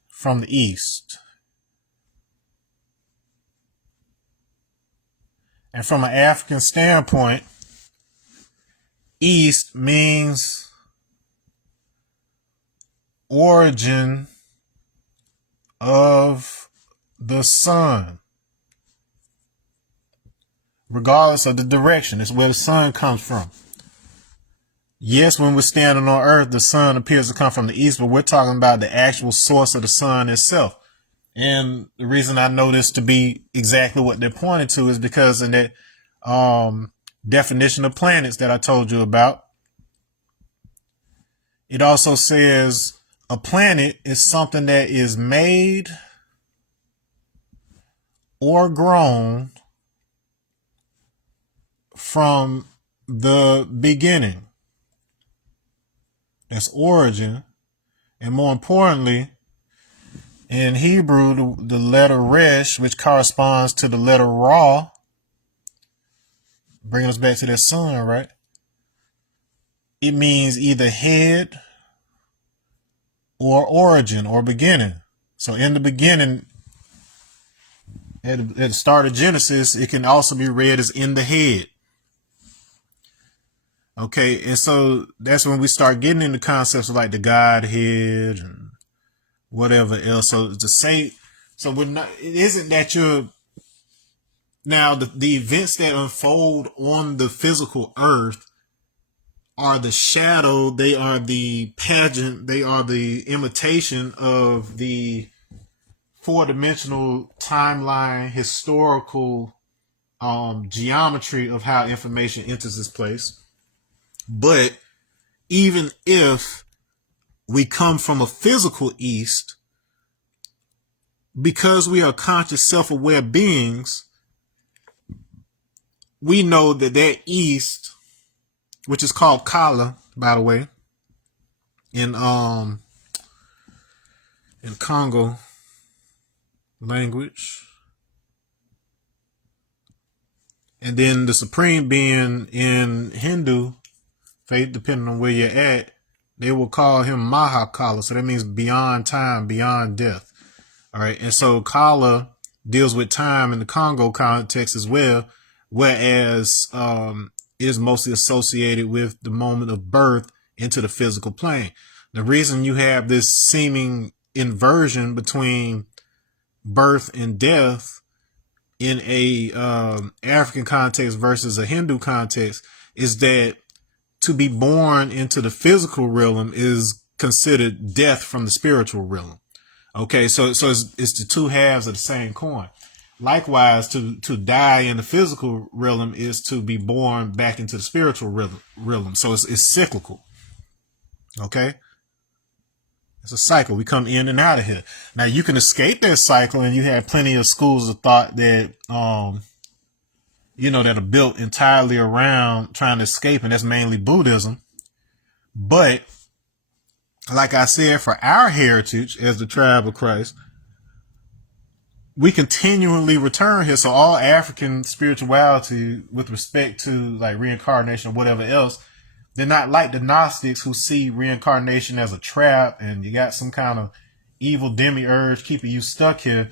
from the East, and from an African standpoint, East means origin of the sun. Regardless of the direction, it's where the sun comes from. Yes, when we're standing on Earth, the sun appears to come from the east, but we're talking about the actual source of the sun itself. And the reason I know this to be exactly what they're pointing to is because in that definition of planets that I told you about, it also says a planet is something that is made or grown from the beginning. That's origin. And more importantly, in Hebrew, the letter Resh, which corresponds to the letter Ra, bringing us back to that sun, right? It means either head or origin or beginning. So in the beginning, at the start of Genesis, it can also be read as in the head. Okay, and so that's when we start getting into concepts of like the Godhead and whatever else. So to say, so we're not, it isn't that you're, now the events that unfold on the physical earth are the shadow, they are the pageant, they are the imitation of the four-dimensional timeline, historical geometry of how information enters this place. But even if we come from a physical East, because we are conscious, self-aware beings, we know that East, which is called Kala, by the way, in Congo language, and then the supreme being in Hindu faith, depending on where you're at, they will call him Mahakala. So that means beyond time, beyond death. All right. And so Kala deals with time in the Congo context as well, whereas it is mostly associated with the moment of birth into the physical plane. The reason you have this seeming inversion between birth and death in a African context versus a Hindu context is that to be born into the physical realm is considered death from the spiritual realm. Okay, so it's the two halves of the same coin. Likewise, to die in the physical realm is to be born back into the spiritual realm. So it's cyclical. Okay, it's a cycle. We come in and out of here. Now you can escape that cycle, and you have plenty of schools of thought that that are built entirely around trying to escape, and that's mainly Buddhism. But like I said, for our heritage as the tribe of Christ, we continually return here. So all African spirituality with respect to like reincarnation or whatever else, they're not like the Gnostics who see reincarnation as a trap and you got some kind of evil demiurge keeping you stuck here.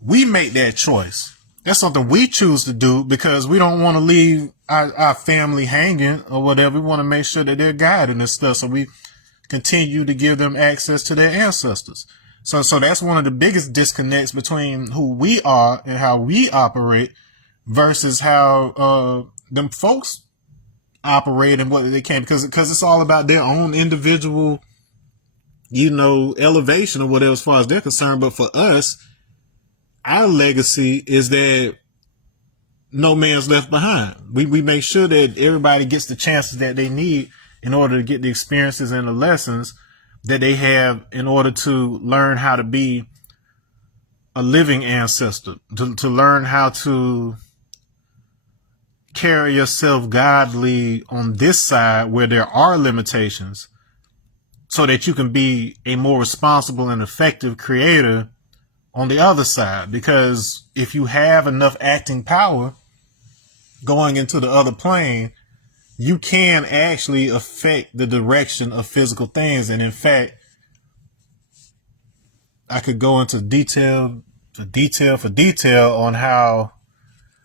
We make that choice. That's something we choose to do because we don't want to leave our family hanging or whatever. We want to make sure that they're guided and stuff. So we continue to give them access to their ancestors. So that's one of the biggest disconnects between who we are and how we operate versus how them folks operate and what they can, because it's all about their own individual, elevation or whatever as far as they're concerned. But for us, our legacy is that no man's left behind. We make sure that everybody gets the chances that they need in order to get the experiences and the lessons that they have in order to learn how to be a living ancestor, to learn how to carry yourself godly on this side where there are limitations, so that you can be a more responsible and effective creator on the other side. Because if you have enough acting power going into the other plane, you can actually affect the direction of physical things. And in fact, I could go into detail on how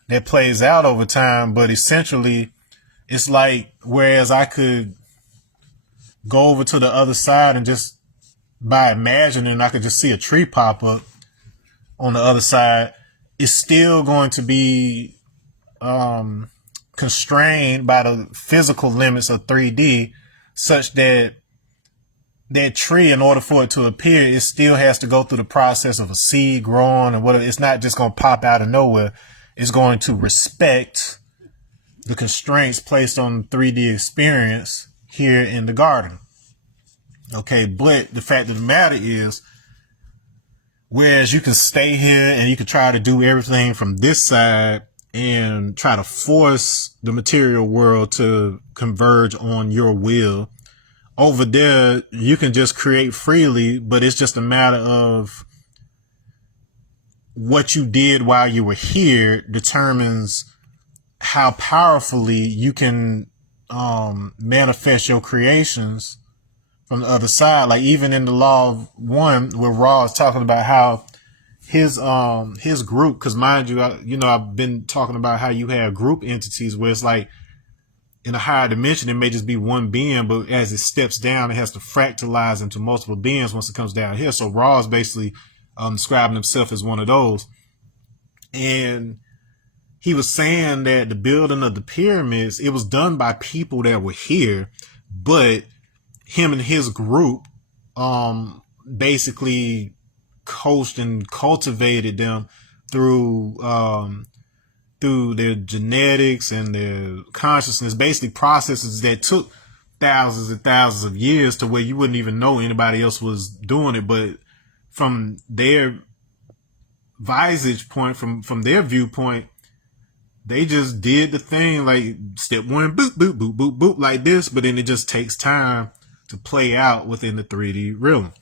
that plays out over time. But essentially, it's like, whereas I could go over to the other side and just by imagining, I could just see a tree pop up on the other side, it's still going to be constrained by the physical limits of 3D, such that that tree, in order for it to appear, it still has to go through the process of a seed growing and whatever. It's not just going to pop out of nowhere. It's going to respect the constraints placed on the 3D experience here in the garden. Okay, but the fact of the matter is, whereas you can stay here and you can try to do everything from this side and try to force the material world to converge on your will, over there you can just create freely, but it's just a matter of what you did while you were here determines how powerfully you can manifest your creations from the other side. Like even in the Law of One, where Ra is talking about how his group, because mind you, I've been talking about how you have group entities where it's like in a higher dimension it may just be one being, but as it steps down it has to fractalize into multiple beings once it comes down here. So Ra is basically describing himself as one of those. And he was saying that the building of the pyramids, it was done by people that were here, but him and his group basically coached and cultivated them through their genetics and their consciousness, basically processes that took thousands and thousands of years, to where you wouldn't even know anybody else was doing it. But from their visage point, from their viewpoint, they just did the thing, like step one, boop, boop, boop, boop, boop, like this. But then it just takes time to play out within the 3D realm.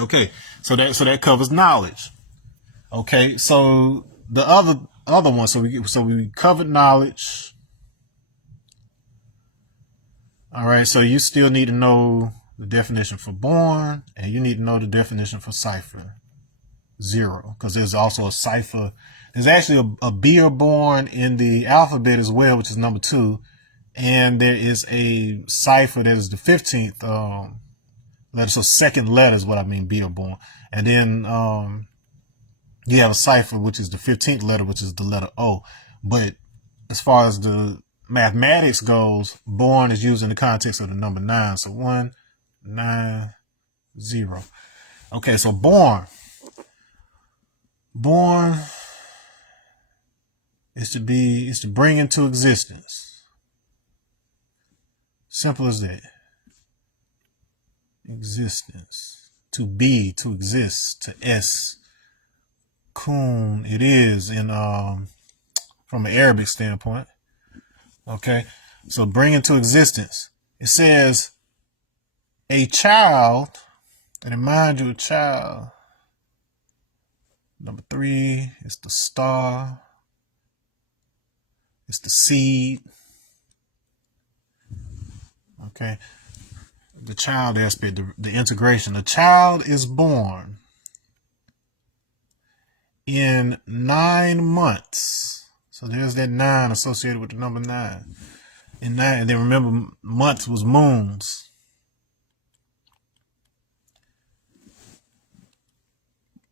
Okay, so that covers knowledge. Okay, so the other one, so we covered knowledge. All right, so you still need to know the definition for born, and you need to know the definition for cipher 0, because there's also a cipher. There's actually a beer born in the alphabet as well, which is number 2, and there is a cipher that is the 15th letter. So second letter is what I mean, beer born, and then you have a cipher which is the 15th letter, which is the letter O. But as far as the mathematics goes, born is used in the context of the number 9. So 1, 9, 0. Okay, so born is to bring into existence. Simple as that. Existence. To be, to exist, to S. Kun, it is in from an Arabic standpoint. Okay, so bring into existence. It says a child, and mind you, a child. Number 3 is the star. It's the seed. Okay, the child aspect, the integration. A child is born in 9 months. So there's that 9 associated with the number 9. And then remember, months was moons.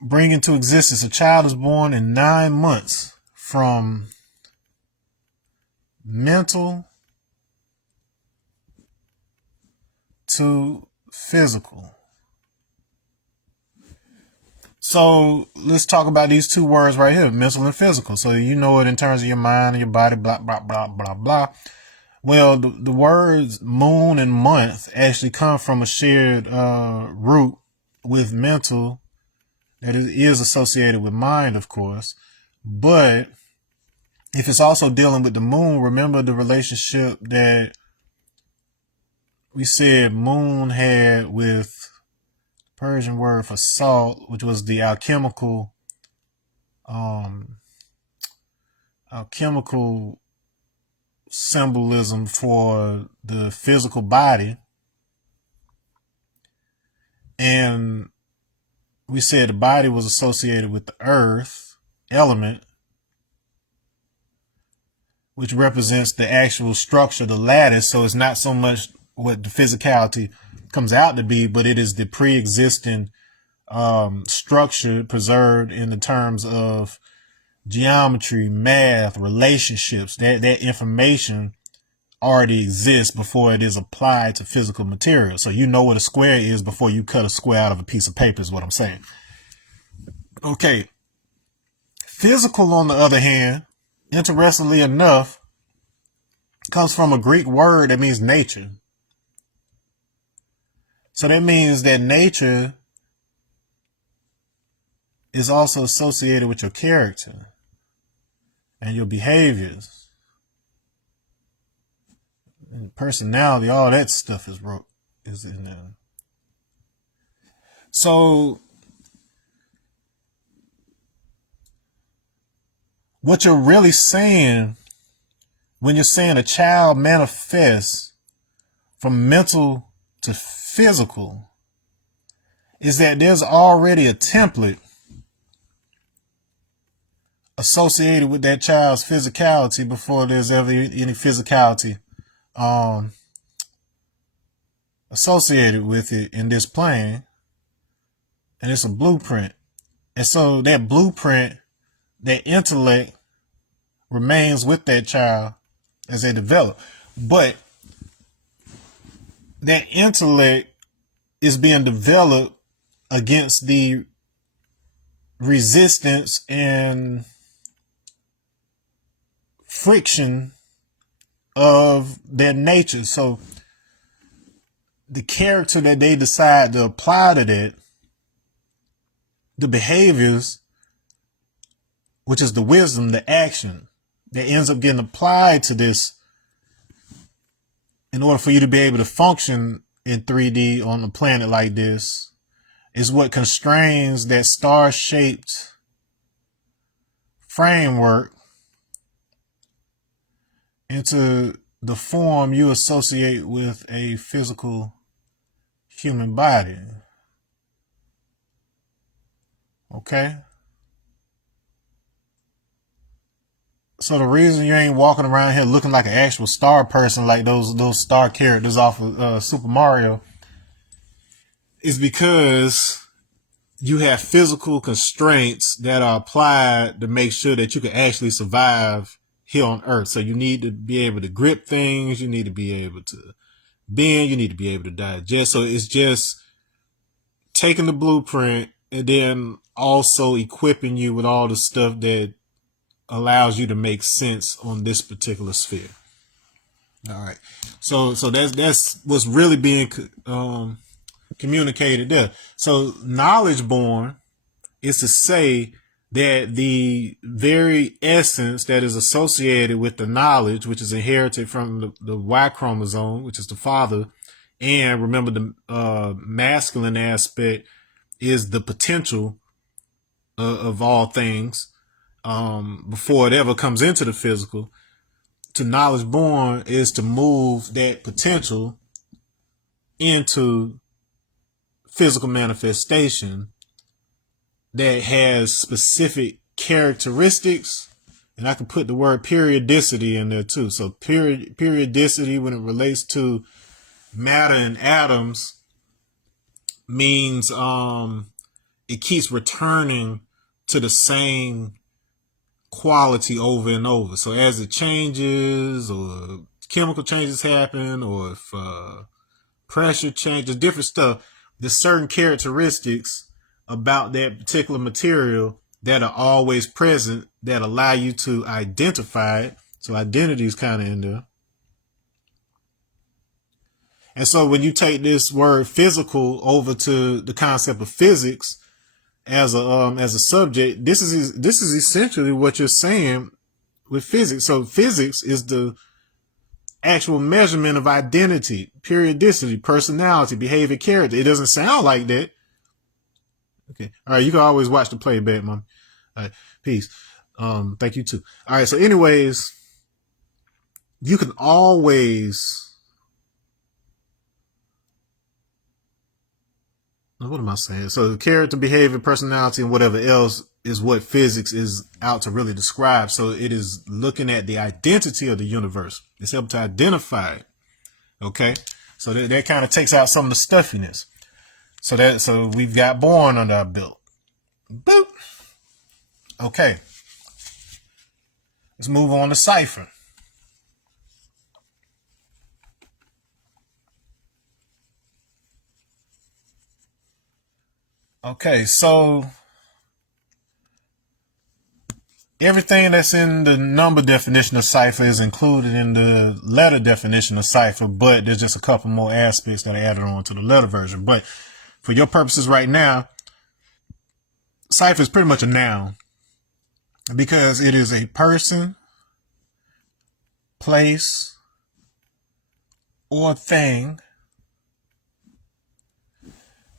Bring into existence. A child is born in 9 months from mental to physical. So let's talk about these two words right here, mental and physical. So you know it in terms of your mind and your body, blah, blah, blah, blah, blah. Well, the words moon and month actually come from a shared root with mental that is associated with mind, of course. But if it's also dealing with the moon, remember the relationship that we said moon had with Persian word for salt, which was the alchemical symbolism for the physical body. And we said the body was associated with the earth element, which represents the actual structure, the lattice. So it's not so much what the physicality comes out to be, but it is the pre-existing structure preserved in the terms of geometry, math, relationships. That information already exists before it is applied to physical material. So you know what a square is before you cut a square out of a piece of paper is what I'm saying. Okay. Physical, on the other hand, interestingly enough, comes from a Greek word that means nature. So that means that nature is also associated with your character and your behaviors and personality. All that stuff is in there. So what you're really saying when you're saying a child manifests from mental to physical is that there's already a template associated with that child's physicality before there's ever any physicality associated with it in this plane. And it's a blueprint. And so that blueprint, that intellect remains with that child as they develop. But that intellect is being developed against the resistance and friction of their nature. So the character that they decide to apply to that, the behaviors, which is the wisdom, the action that ends up getting applied to this in order for you to be able to function in 3D on a planet like this, is what constrains that star-shaped framework into the form you associate with a physical human body. Okay? So the reason you ain't walking around here looking like an actual star person like those star characters off of Super Mario is because you have physical constraints that are applied to make sure that you can actually survive here on Earth. So you need to be able to grip things. You need to be able to bend. You need to be able to digest. So it's just taking the blueprint and then also equipping you with all the stuff that allows you to make sense on this particular sphere. All right. So that's what's really being communicated there. So knowledge born is to say that the very essence that is associated with the knowledge, which is inherited from the Y chromosome, which is the father, and remember the masculine aspect is the potential of all things before it ever comes into the physical. To knowledge born is to move that potential into physical manifestation that has specific characteristics, and I can put the word periodicity in there too. So periodicity, when it relates to matter and atoms, means it keeps returning to the same quality over and over. So as it changes, or chemical changes happen, or if pressure changes, different stuff, there's certain characteristics about that particular material that are always present that allow you to identify it. So identity is kind of in there. And so when you take this word physical over to the concept of physics as a subject, this is essentially what you're saying with physics. So physics is the actual measurement of identity, periodicity, personality, behavior, character. It doesn't sound like that. Okay. All right. You can always watch the playback, Mom. All right. Peace. Thank you too. All right. So anyways, you can always, what am I saying? So character, behavior, personality, and whatever else is what physics is out to really describe. So it is looking at the identity of the universe. It's able to identify it. Okay. So that kind of takes out some of the stuffiness. So we've got born under our belt. Boop. Okay. Let's move on to cipher. Okay, so everything that's in the number definition of cipher is included in the letter definition of cipher, but there's just a couple more aspects that are added on to the letter version. But for your purposes right now, cipher is pretty much a noun because it is a person, place, or thing.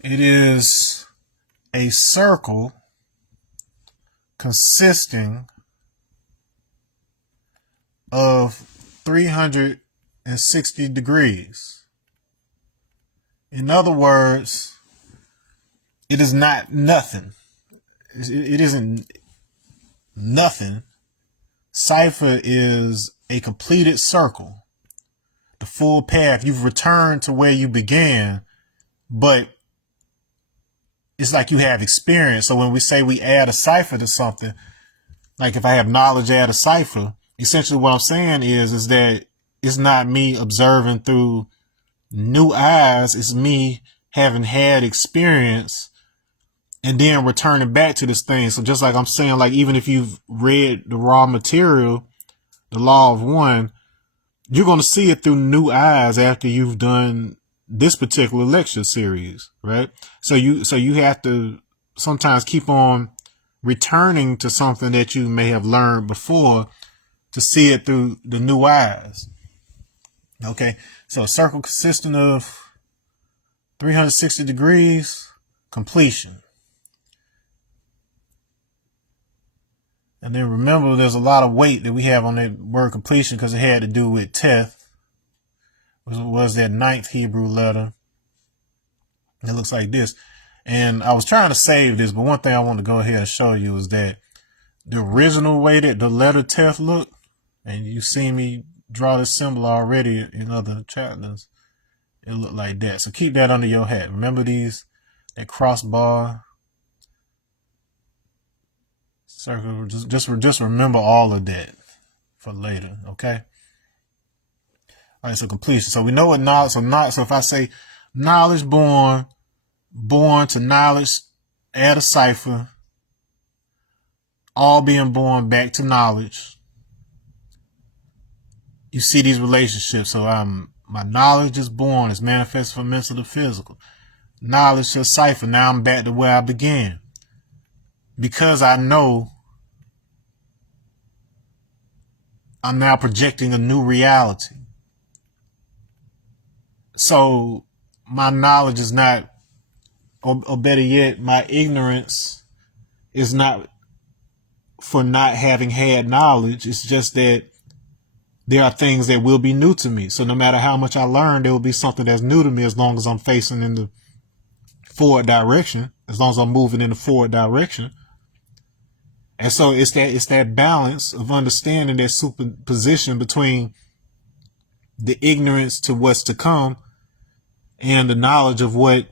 It is a circle consisting of 360 degrees. In other words, it is not nothing. It isn't nothing. Cipher is a completed circle, the full path. You've returned to where you began, but it's like you have experience. So when we say we add a cipher to something, like if I have knowledge, add a cipher, essentially what I'm saying is that it's not me observing through new eyes. It's me having had experience and then returning back to this thing. So just like I'm saying, like even if you've read the raw material, the law of one, you're going to see it through new eyes after you've done this particular lecture series, right? So you have to sometimes keep on returning to something that you may have learned before to see it through the new eyes. Okay. So a circle consisting of 360 degrees, completion. And then remember, there's a lot of weight that we have on that word completion because it had to do with teth. Was that 9th Hebrew letter. It looks like this. And I was trying to save this, but one thing I want to go ahead and show you is that the original way that the letter teth looked, and you see me draw this symbol already in other chapters, it looked like that. So keep that under your hat. Remember that crossbar, circle, just remember all of that for later, okay? All right, so completion. So we know what knowledge. So if I say knowledge born to knowledge, add a cipher, all being born back to knowledge. You see these relationships. So my knowledge is born, it's manifested from mental to physical. Knowledge is cipher. Now I'm back to where I began. Because I know I'm now projecting a new reality. So my knowledge is not, or better yet, my ignorance is not for not having had knowledge. It's just that there are things that will be new to me. So no matter how much I learn, there will be something that's new to me as long as I'm facing in the forward direction, as long as I'm moving in the forward direction. And so it's that balance of understanding, that superposition between the ignorance to what's to come and the knowledge of what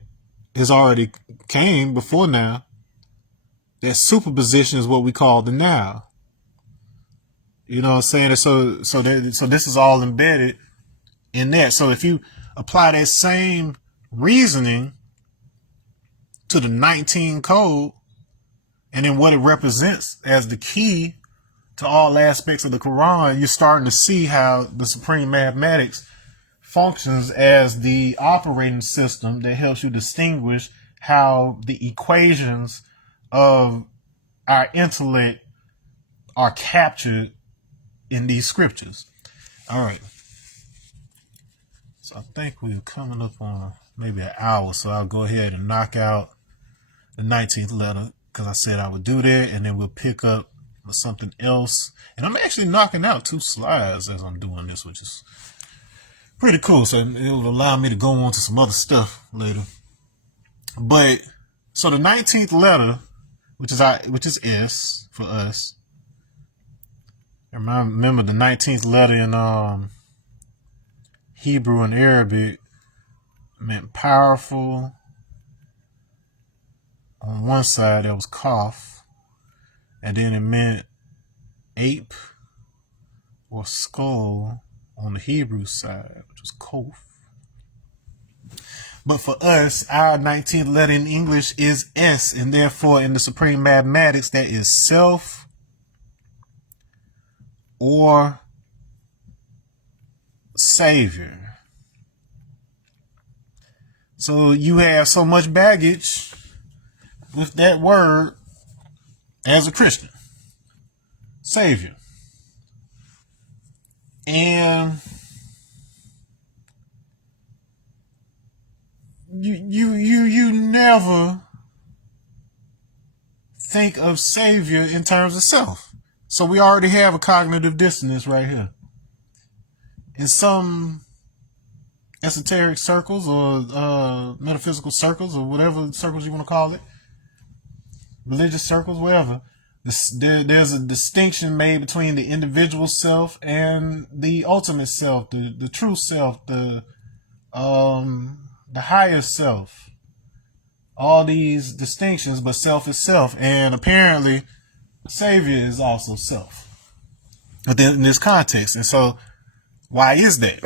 has already came before now. That superposition is what we call the now. You know what I'm saying? So this is all embedded in that. So if you apply that same reasoning to the 19 code and then what it represents as the key to all aspects of the Quran, you're starting to see how the supreme mathematics functions as the operating system that helps you distinguish how the equations of our intellect are captured in these scriptures. All right. So I think we're coming up on maybe an hour, so I'll go ahead and knock out the 19th letter because I said I would do that, and then we'll pick up with something else. And I'm actually knocking out 2 slides as I'm doing this, which is pretty cool. So it'll allow me to go on to some other stuff later. But so the 19th letter, which is S for us. Remember the 19th letter in Hebrew and Arabic meant powerful. On one side, that was Kaf, and then it meant ape or skull on the Hebrew side, which was Kof. But for us, our 19th letter in English is S, and therefore in the supreme mathematics, that is self or savior. So you have so much baggage with that word as a Christian. Savior. And you never think of savior in terms of self. So we already have a cognitive dissonance right here. In some esoteric circles or metaphysical circles or whatever circles you want to call it, religious circles, wherever, there's a distinction made between the individual self and the ultimate self, the true self, the higher self. All these distinctions, but self is self, and apparently savior is also self in this context. And so why is that?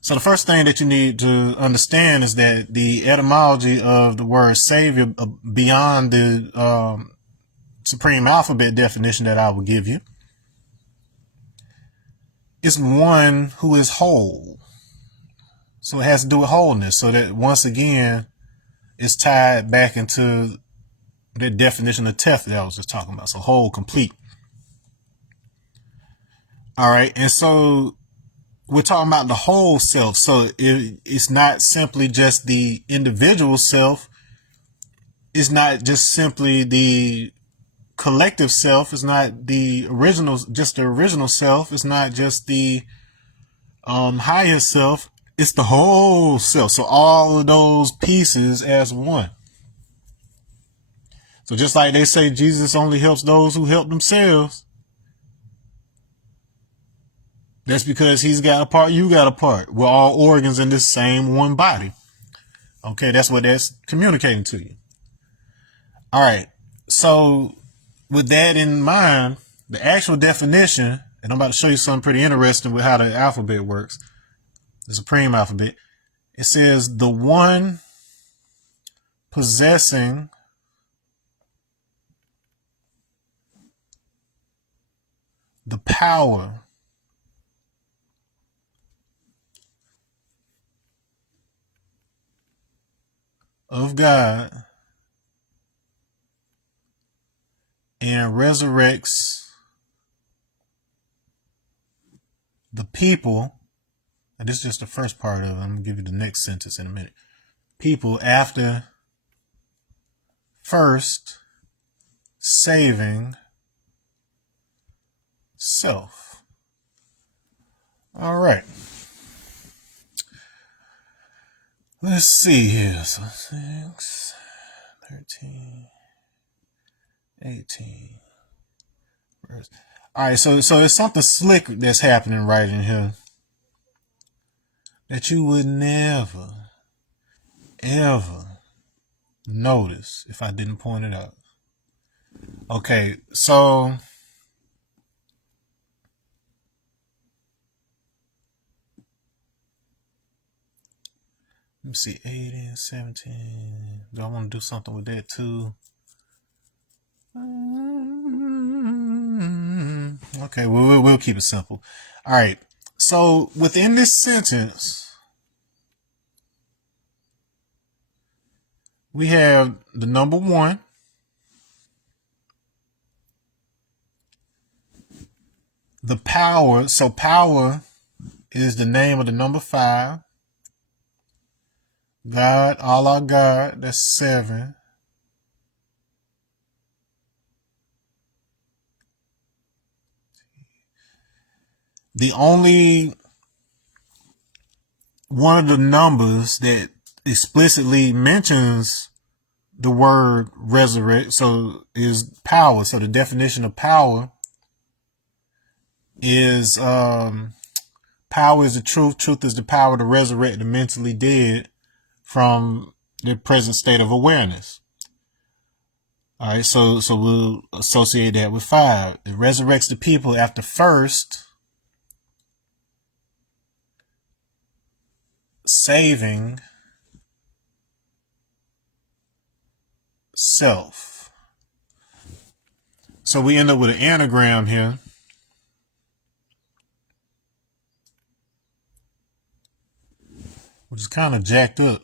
So the first thing that you need to understand is that the etymology of the word savior, beyond the supreme alphabet definition that I will give you, is one who is whole. So it has to do with wholeness. So that once again, it's tied back into the definition of teth that I was just talking about. So whole, complete. All right. And so we're talking about the whole self. So it's not simply just the individual self. It's not just simply the collective self. It's not the original, just the original self. It's not just the higher self. It's the whole self. So all of those pieces as one. So just like they say Jesus only helps those who help themselves, that's because he's got a part, you got a part. We're all organs in this same one body. Okay, that's what that's communicating to you. All right, so with that in mind, the actual definition, and I'm about to show you something pretty interesting with how the alphabet works, the supreme alphabet. It says the one possessing the power of God and resurrects the people, and this is just the first part of it. I'm going to give you the next sentence in a minute. People after first saving self. All right. Let's see here. So 6, 13, 18. All right, so it's something slick that's happening right in here that you would never, ever notice if I didn't point it out. Okay, so Let me see, 18, 17. Do I want to do something with that too? Okay, we'll keep it simple. All right. So within this sentence, we have the number 1. The power. So power is the name of the number 5. God, Allah God, that's 7. The only one of the numbers that explicitly mentions the word resurrect, so is power. So the definition of power is power is the truth. Truth is the power to resurrect the mentally dead from their present state of awareness. All right, so we'll associate that with 5. It resurrects the people after first saving self. So we end up with an anagram here. Which is kind of jacked up.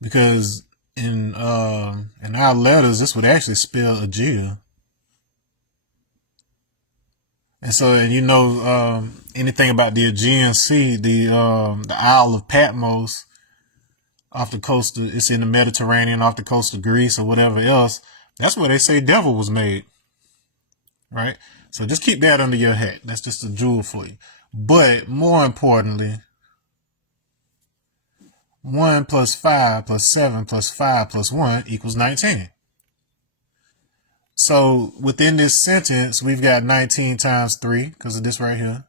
Because in our letters, this would actually spell Aegea. And so, and anything about the Aegean Sea, the Isle of Patmos, off the coast of, it's in the Mediterranean, off the coast of Greece or whatever else. That's where they say devil was made, right? So just keep that under your hat. That's just a jewel for you. But more importantly, 1 plus 5 plus 7 plus 5 plus 1 equals 19. So within this sentence, we've got 19 times 3 because of this right here.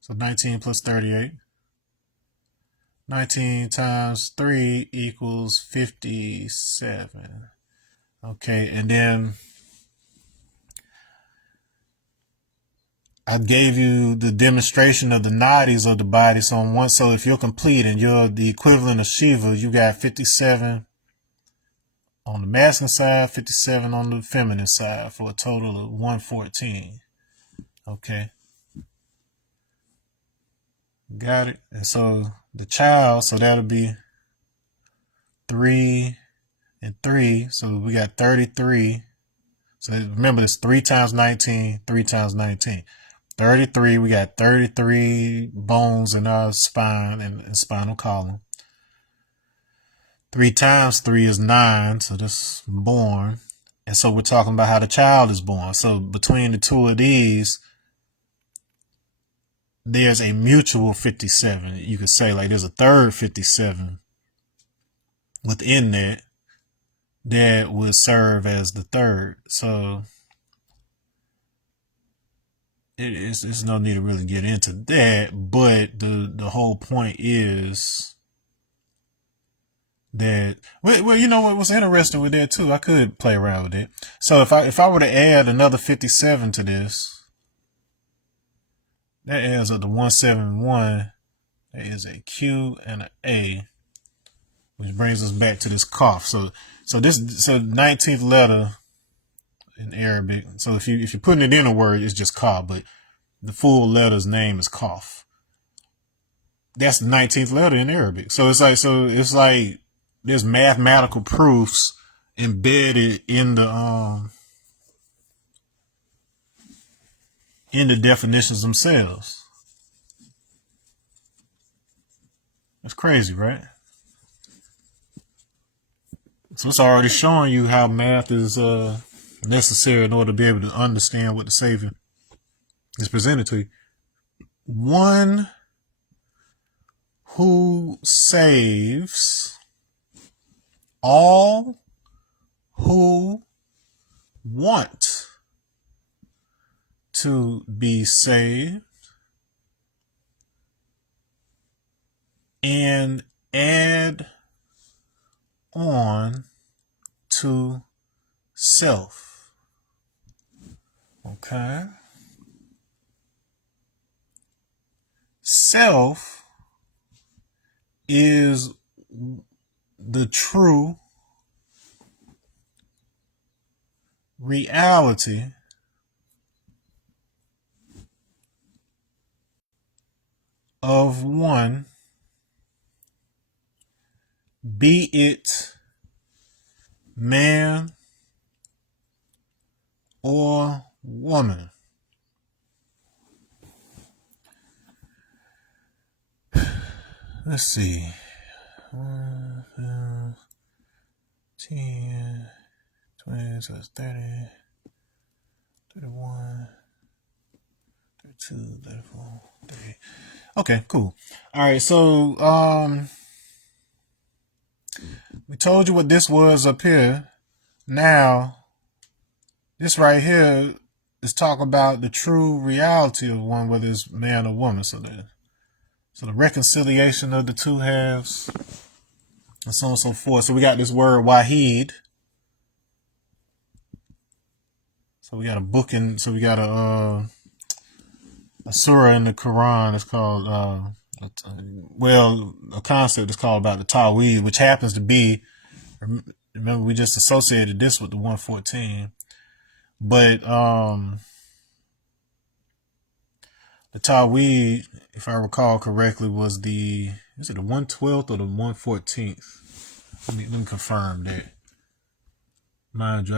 So 19 plus 38. 19 times 3 equals 57. Okay, and then I gave you the demonstration of the nadis of the body. So if you're complete and you're the equivalent of Shiva, you got 57 on the masculine side, 57 on the feminine side for a total of 114. Okay. Got it. And so the child, so that'll be 3 and 3. So we got 33. So remember, it's 3 times 19, 3 times 19. 33, we got 33 bones in our spine and spinal column. 3 times 3 is 9, so that's born. And so we're talking about how the child is born. So between the two of these, there's a mutual 57. You could say like there's a third 57 within that would serve as the third. So it's no need to really get into that, but the whole point is that, well, you know what was interesting with that too? I could play around with it. So if I were to add another 57 to this, that adds up to 171. There is a Q and an A, which brings us back to this Qaf. So 19th letter in Arabic. So if you're putting it in a word, it's just Qaf, but the full letter's name is Qaf. That's the 19th letter in Arabic. So it's like there's mathematical proofs embedded in the definitions themselves. That's crazy, right? So it's already showing you how math is necessary in order to be able to understand what the Savior is presented to you. One who saves all who want to be saved and add on to self. Okay. Self is the true reality of one, be it man or woman. Let's see. 1, 5, 10, 20, so that's 30, 31, 32, 34, 38. Okay, cool. All right, so we told you what this was up here. Now, this right here is talking about the true reality of one, whether it's man or woman. So the reconciliation of the two halves, and so on and so forth. So we got this word wahid. So we got a book in. So we got a surah in the Quran. It's called a concept is called about the Tawhid, which happens to be. Remember, we just associated this with the 114, but the Tawhid, if I recall correctly, is it the 112th or the 114th? Let me confirm that. Mind you,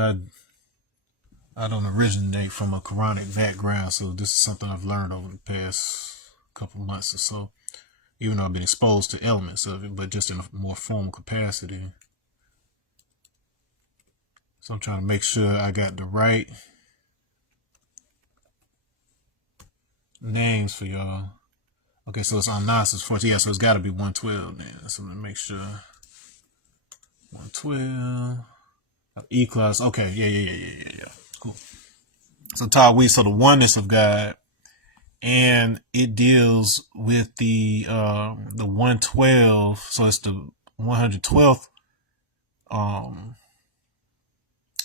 I don't originate from a Quranic background, so this is something I've learned over the past couple months or so, even though I've been exposed to elements of it, but just in a more formal capacity. So I'm trying to make sure I got the right names for y'all. Okay, so it's on Nas's 14. Yeah, so it's got to be 112 then. So let me make sure. 112. E-class. Okay, yeah. Cool. So Tawhid, so the oneness of God, and it deals with the 112. So it's the 112th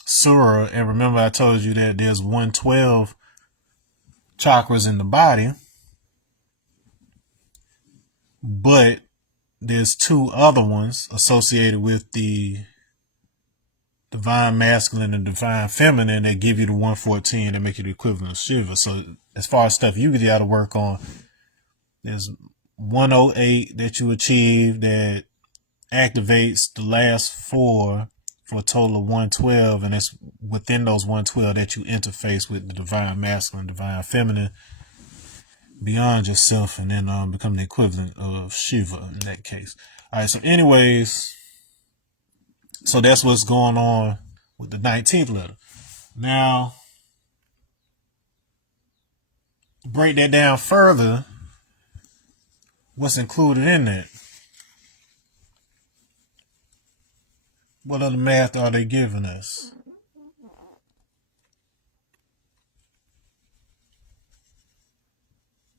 surah. And remember, I told you that there's 112 chakras in the body, but there's 2 other ones associated with the divine masculine and divine feminine that give you the 114 that make you the equivalent of Shiva. So as far as stuff you got to work on, there's 108 that you achieve that activates the last 4 for a total of 112, and it's within those 112 that you interface with the divine masculine, divine feminine beyond yourself, and then become the equivalent of Shiva in that case. All right, so anyways, so that's what's going on with the 19th letter. Now, break that down further, what's included in that? What other math are they giving us?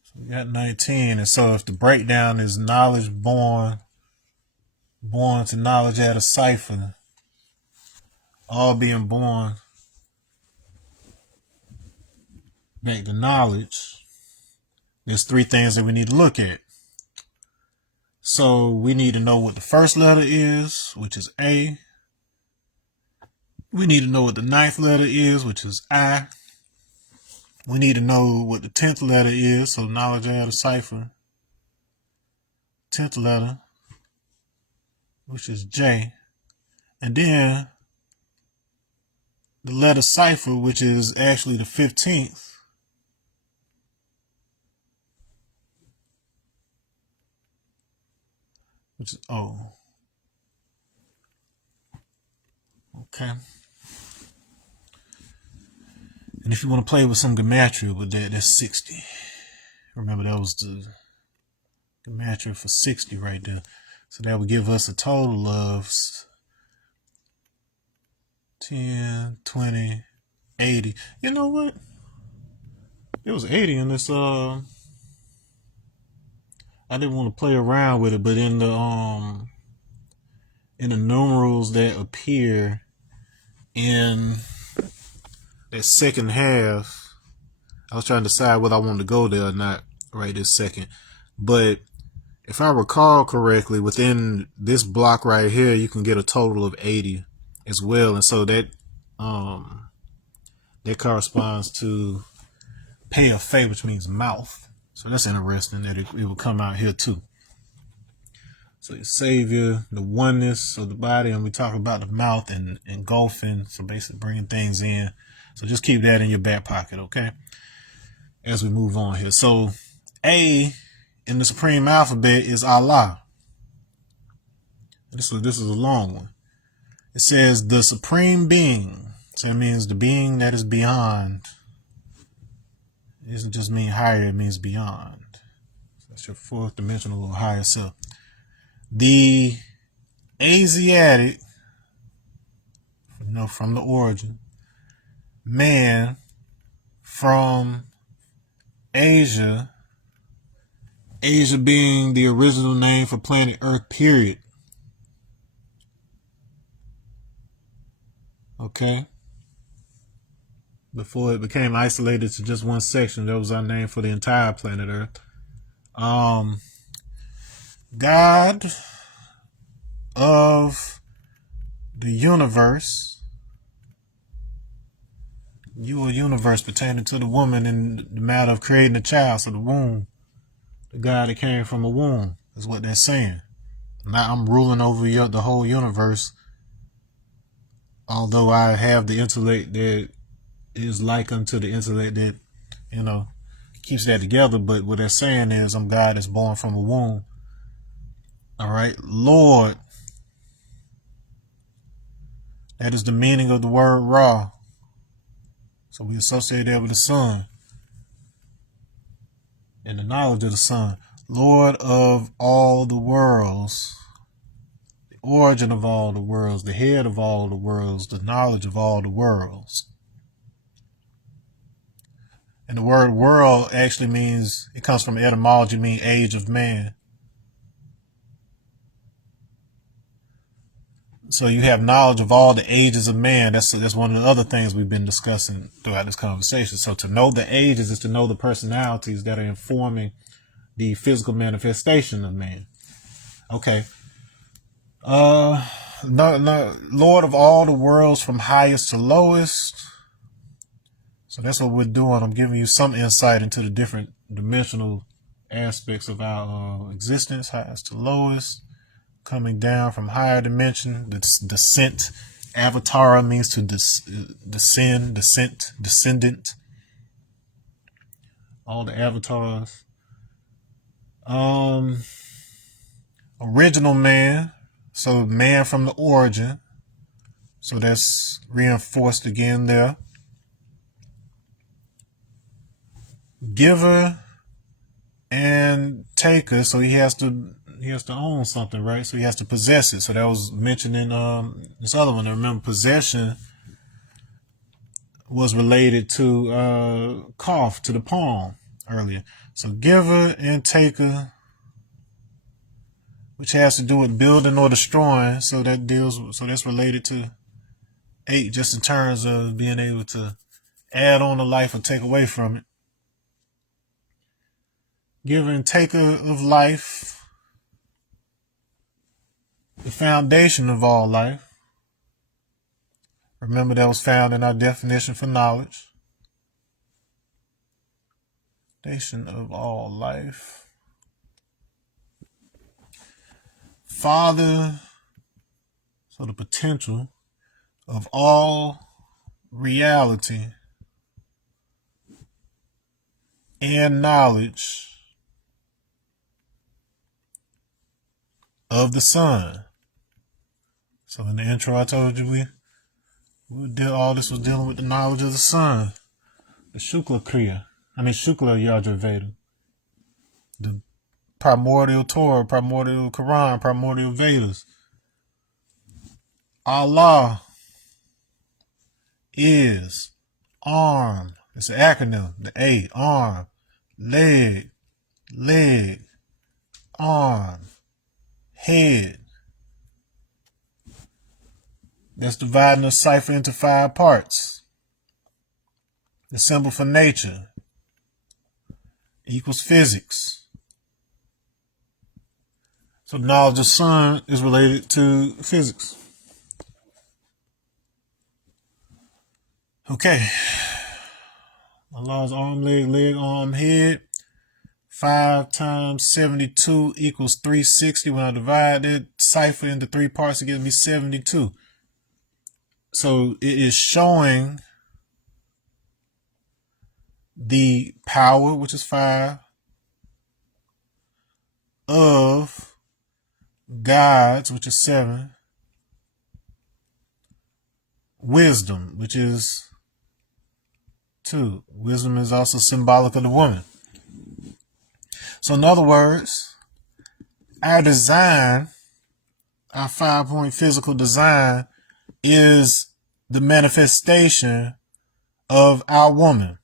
So we got 19, and so if the breakdown is knowledge born to knowledge at a cipher, all being born back to knowledge, there's 3 things that we need to look at. So we need to know what the first letter is, which is A. We need to know what the 9th letter is, which is I. We need to know what the 10th letter is, so knowledge at a cipher. 10th letter, which is J. And then the letter cipher, which is actually the 15th, which is O. Okay. And if you want to play with some gematria with that, that's 60. Remember, that was the gematria for 60 right there. So that would give us a total of 10, 20, 80. You know what? It was 80 in this. I didn't want to play around with it, but in the numerals that appear in that second half, I was trying to decide whether I wanted to go there or not right this second. But if I recall correctly, within this block right here, you can get a total of 80 as well. And so that corresponds to pay of fe, which means mouth. So that's interesting that it will come out here too. So your savior, the oneness of the body, and we talk about the mouth and engulfing, so basically bringing things in. So just keep that in your back pocket, okay? As we move on here. So A in the supreme alphabet is Allah. This is a long one. It says the supreme being. So it means the being that is beyond. It doesn't just mean higher, it means beyond. So that's your fourth dimensional or higher self. The Asiatic, from the origin, man from Asia, Asia being the original name for planet Earth, period. Okay. Before it became isolated to just one section, that was our name for the entire planet Earth. God of the universe, you a universe pertaining to the woman in the matter of creating a child, so the womb, the God that came from a womb, is what they're saying. Now I'm ruling over the whole universe, although I have the intellect that is like unto the intellect that, keeps that together. But what they're saying is I'm God that's born from a womb. All right. Lord. That is the meaning of the word Ra. So we associate that with the sun and the knowledge of the sun. Lord of all the worlds, the origin of all the worlds, the head of all the worlds, the knowledge of all the worlds. And the word world actually means, it comes from etymology, mean age of man. So you have knowledge of all the ages of man. That's one of the other things we've been discussing throughout this conversation. So to know the ages is to know the personalities that are informing the physical manifestation of man. Okay. Lord of all the worlds from highest to lowest. So that's what we're doing. I'm giving you some insight into the different dimensional aspects of our existence, highest to lowest, coming down from higher dimension, the descent. Avatara means to descend, descendant. All the avatars. Original man, so man from the origin. So that's reinforced again there. Giver and taker, so he has to own something, right? So he has to possess it. So that was mentioned in this other one. I remember possession was related to cough, to the palm earlier. So giver and taker, which has to do with building or destroying. So that's related to 8, just in terms of being able to add on to life or take away from it. Giver and taker of life, the foundation of all life. Remember that was found in our definition for knowledge. Foundation of all life. Father, so the potential of all reality and knowledge of the sun. So in the intro I told you all this was dealing with the knowledge of the sun. The Shukla Yajurveda. The primordial Torah, primordial Quran, primordial Vedas. Allah is arm. It's an acronym. The A, arm, leg, arm, head. That's dividing the cipher into 5 parts. The symbol for nature equals physics. So the knowledge of the sun is related to physics. Okay. Allah's arm, leg, arm, head. 5 times 72 equals 360. When I divide that cipher into 3 parts, it gives me 72. So it is showing the power, which is 5, of gods, which is 7, wisdom, which is 2. Wisdom is also symbolic of the woman. So in other words, our design, our 5-point physical design, is the manifestation of our woman,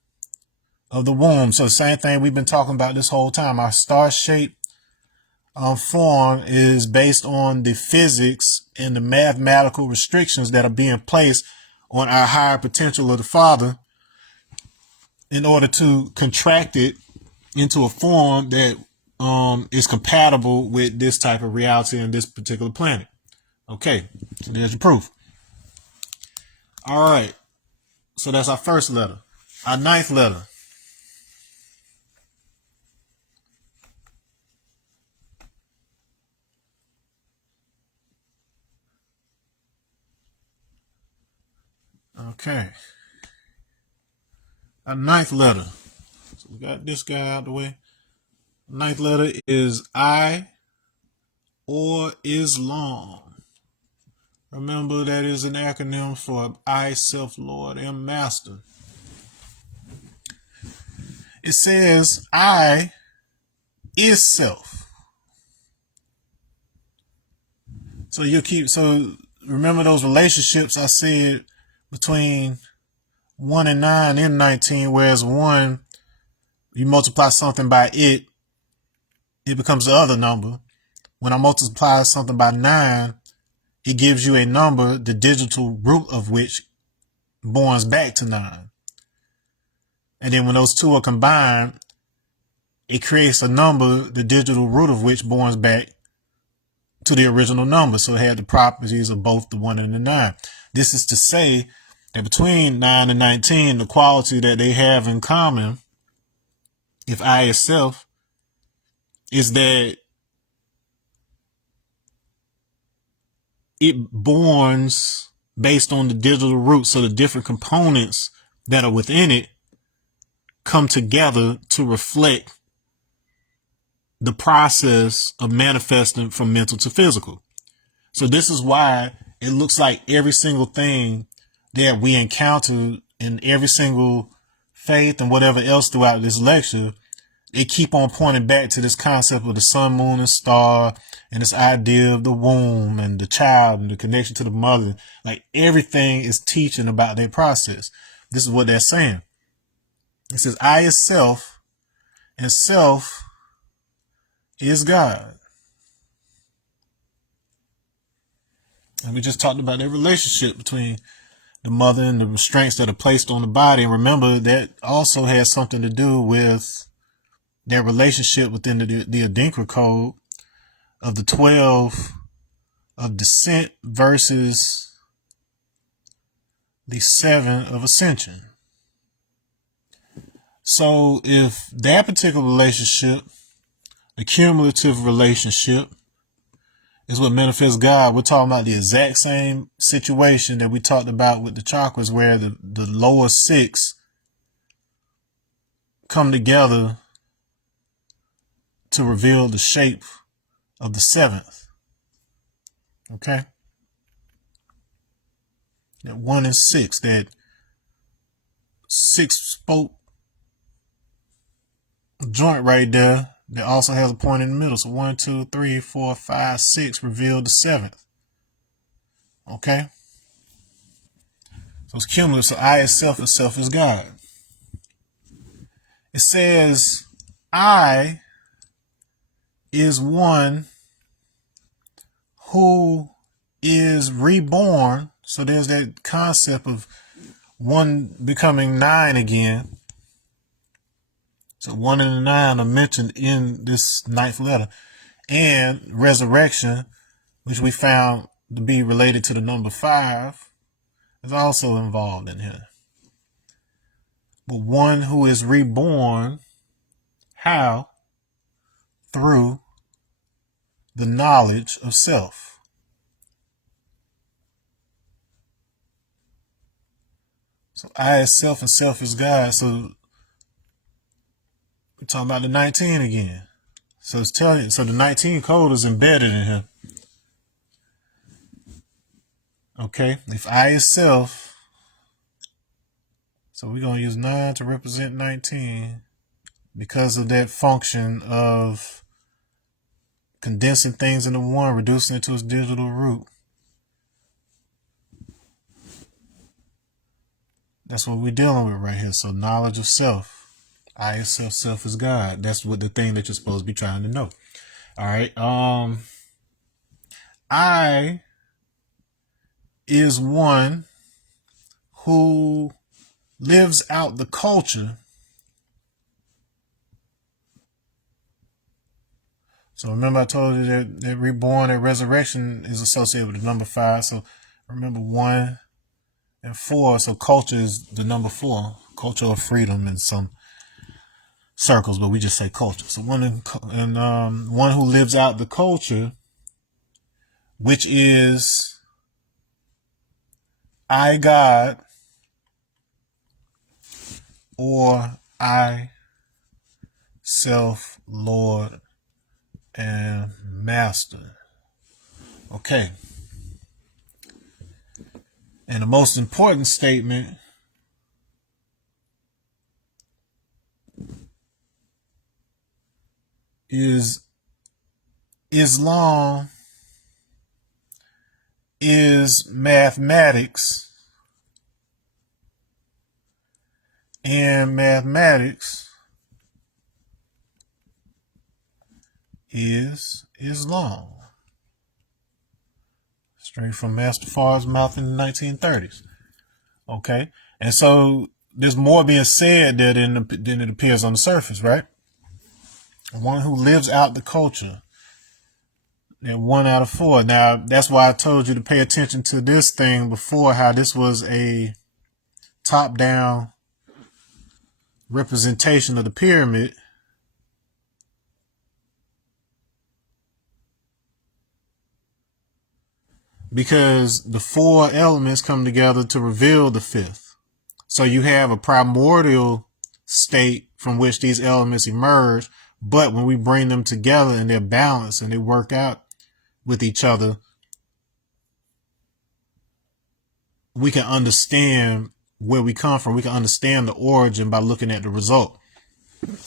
of the womb. So the same thing we've been talking about this whole time. Our star-shaped form is based on the physics and the mathematical restrictions that are being placed on our higher potential of the Father in order to contract it into a form that is compatible with this type of reality in this particular planet. Okay, so there's your proof. All right, so that's our first letter. Our 9th letter. Okay. Our 9th letter. So we got this guy out the way. 9th letter is I or Islam. Remember, that is an acronym for I, Self, Lord, and Master. It says I is self. So remember those relationships I said between 1 and 9 and 19, whereas 1, you multiply something by it becomes the other number. When I multiply something by 9, it gives you a number, the digital root of which borns back to 9. And then when those two are combined, it creates a number, the digital root of which borns back to the original number. So it had the properties of both the 1 and the 9. This is to say that between 9 and 19, the quality that they have in common, if I is self, is that it borns based on the digital root. So the different components that are within it come together to reflect the process of manifesting from mental to physical. So this is why it looks like every single thing that we encounter in every single faith and whatever else throughout this lecture, they keep on pointing back to this concept of the sun, moon, and star, and this idea of the womb and the child and the connection to the mother. Like everything is teaching about their process. This is what they're saying. It says, I is self, and self is God. And we just talked about that relationship between the mother and the restraints that are placed on the body. And remember, that also has something to do with their relationship within the Adinkra code of the 12 of descent versus the 7 of ascension. So if that particular relationship, the cumulative relationship, is what manifests God, we're talking about the exact same situation that we talked about with the chakras, where the lower 6 come together to reveal the shape of the 7th. Okay? That 1 and 6, that 6-spoke joint right there that also has a point in the middle. So 1, 2, 3, 4, 5, 6 revealed the 7th. Okay? So it's cumulative. So I is self and self is God. It says I is one who is reborn. So there's that concept of 1 becoming 9 again. So 1 and 9 are mentioned in this 9th letter. And resurrection, which we found to be related to the number 5, is also involved in here. But one who is reborn, how? Through the knowledge of self. So I is self and self is God. So we're talking about the 19 again. So it's telling you, so the 19 code is embedded in here. Okay, if I is self, so we're going to use 9 to represent 19 because of that function of condensing things into one, reducing it to its digital root. That's what we're dealing with right here. So knowledge of self. I is self, self is God. That's what the thing that you're supposed to be trying to know. All right. I is one who lives out the culture. So remember I told you that reborn and resurrection is associated with the number 5. So remember 1 and 4. So culture is the number 4. Culture of freedom in some circles, but we just say culture. So one who lives out the culture, which is I God or I self, Lord, and Master. Okay. And the most important statement is Islam is mathematics, and mathematics is Islam. Straight from Master Far's mouth in the 1930s. Okay, and so there's more being said there than it appears on the surface, right? One who lives out the culture. And 1 out of 4. Now, that's why I told you to pay attention to this thing before, how this was a top-down representation of the pyramid. Because the 4 elements come together to reveal the 5th. So you have a primordial state from which these elements emerge, but when we bring them together and they're balanced and they work out with each other, we can understand where we come from. We can understand the origin by looking at the result,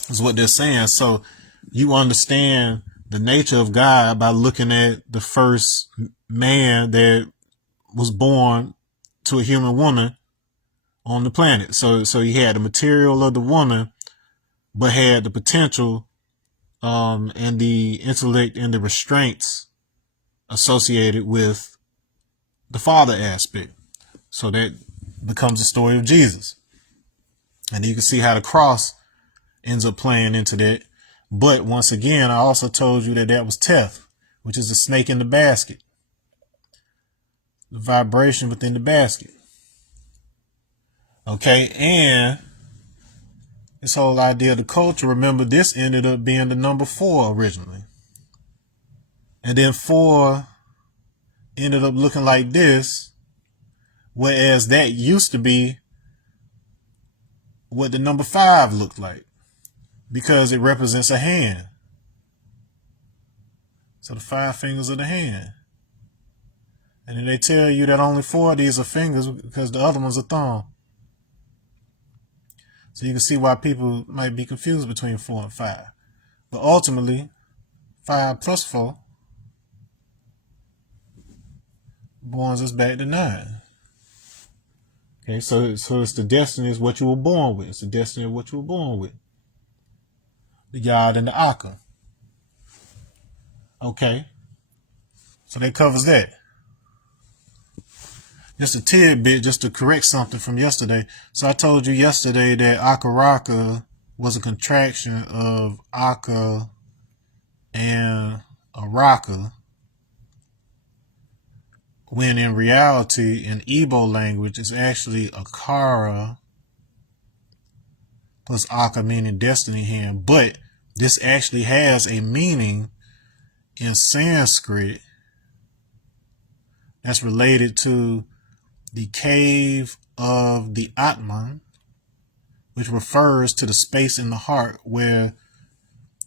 is what they're saying. So you understand the nature of God by looking at the first man that was born to a human woman on the planet. So he had the material of the woman, but had the potential and the intellect and the restraints associated with the father aspect. So that becomes the story of Jesus. And you can see how the cross ends up playing into that. But once again, I also told you that was Teth, which is the snake in the basket. The vibration within the basket. Okay, and this whole idea of the culture, remember this ended up being the number 4 originally. And then 4 ended up looking like this, whereas that used to be what the number 5 looked like, because it represents a hand. So the 5 fingers of the hand. And then they tell you that only 4 of these are fingers because the other one's a thumb. So you can see why people might be confused between 4 and 5. But ultimately, 5 plus 4 brings us back to 9. Okay, so it's the destiny is what you were born with. It's the destiny of what you were born with. The Yod and the Akka. Okay. So that covers that. Just a tidbit, just to correct something from yesterday. So I told you yesterday that Akaraka was a contraction of Akka and Araka, when in reality, in Igbo language, it's actually Akara plus Aka, meaning destiny hand. But this actually has a meaning in Sanskrit that's related to the cave of the Atman, which refers to the space in the heart where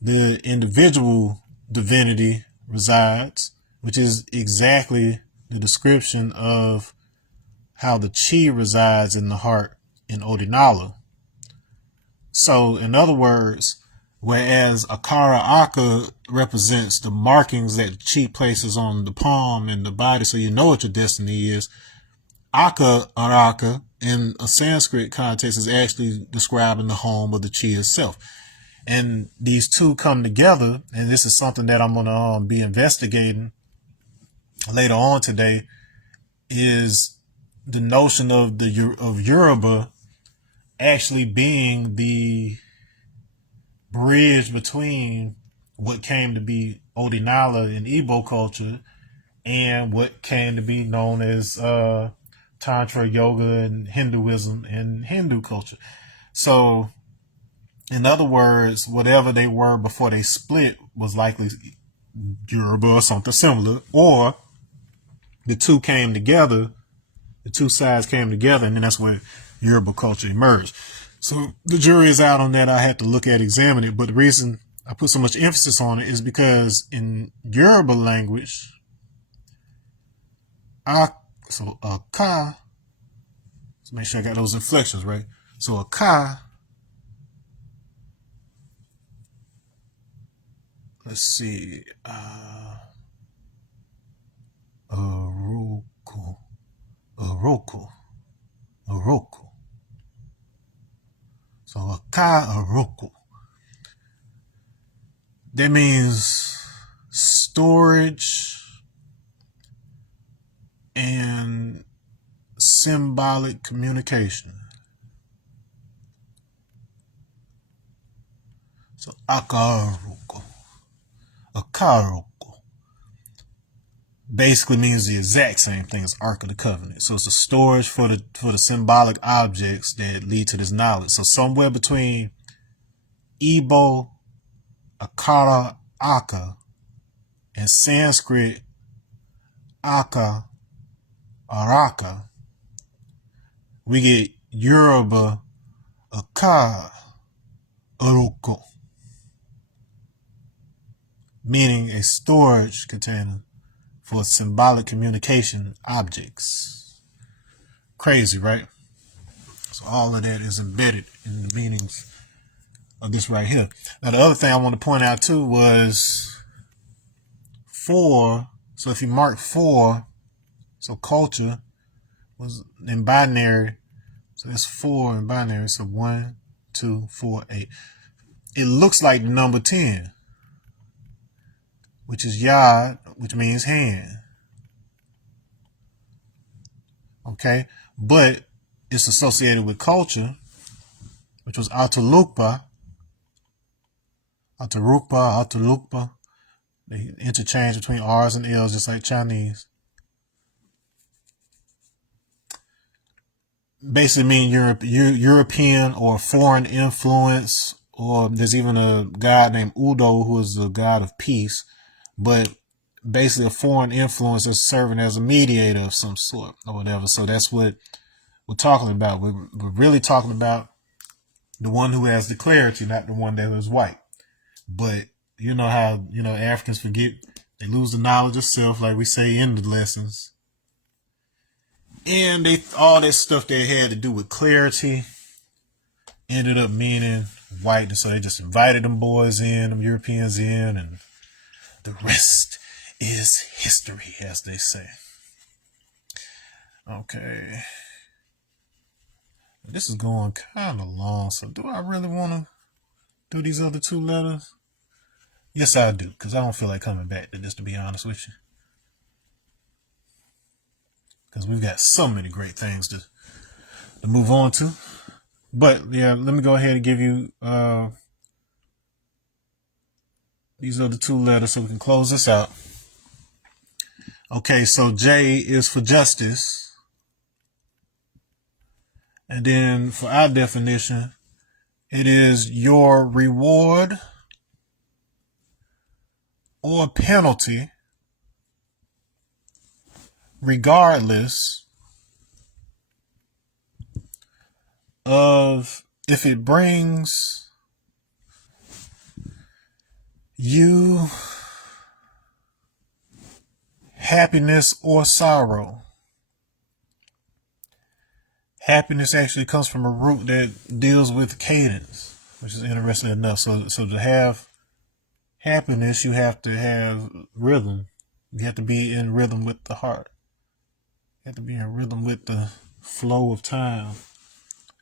the individual divinity resides, which is exactly the description of how the chi resides in the heart in Odinala. So, in other words, whereas Akara Aka represents the markings that chi places on the palm and the body so you know what your destiny is, Aka Araka in a Sanskrit context is actually describing the home of the chi itself. And these two come together, and this is something that I'm going to be investigating later on today, is the notion of Yoruba actually being the bridge between what came to be Odinala in Igbo culture and what came to be known as Tantra yoga and Hinduism and Hindu culture. So, in other words, whatever they were before they split was likely Yoruba or something similar, or the two came together, the two sides came together, and then that's where Yoruba culture emerged. So the jury is out on that. I had to look at, examine it, but the reason I put so much emphasis on it is because in Yoruba language, Aka, let's make sure I got those inflections right. So Aka, let's see, Oroku. So Aka Oroku. That means storage and symbolic communication. So Akaruko. Akaruko basically means the exact same thing as Ark of the Covenant. So it's a storage for the symbolic objects that lead to this knowledge. So somewhere between Igbo, Akara, Aka, and Sanskrit, Aka, Araka, we get Yoruba, Aka, Aroko, meaning a storage container for symbolic communication objects. Crazy, right? So all of that is embedded in the meanings of this right here. Now the other thing I want to point out too was 4. So if you mark 4, so culture was in binary. So that's 4 in binary. So 1, 2, 4, 8. It looks like the number 10, which is yad, which means hand. Okay, but it's associated with culture, which was Atalukpa. They interchange between R's and L's just like Chinese. Basically mean European or foreign influence, or there's even a god named Udo who is the god of peace, but basically a foreign influence is serving as a mediator of some sort or whatever. So that's what we're talking about. We're really talking about the one who has the clarity, not the one that is white. But you know how, Africans forget, they lose the knowledge of self, like we say in the lessons. And all that stuff they had to do with clarity ended up meaning white. And so they just invited them boys in, them Europeans in, and the rest is history, as they say. Okay. This is going kind of long, so do I really want to do these other 2 letters? Yes, I do, because I don't feel like coming back to this, to be honest with you. Because we've got so many great things to move on to. But, yeah, let me go ahead and give you These are the two letters, so we can close this out. Okay, so J is for justice. And then for our definition, it is your reward or penalty, regardless of if it brings you happiness or sorrow. Happiness actually comes from a root that deals with cadence, which is interesting enough. So to have happiness, you have to have rhythm. You have to be in rhythm with the heart. You have to be in rhythm with the flow of time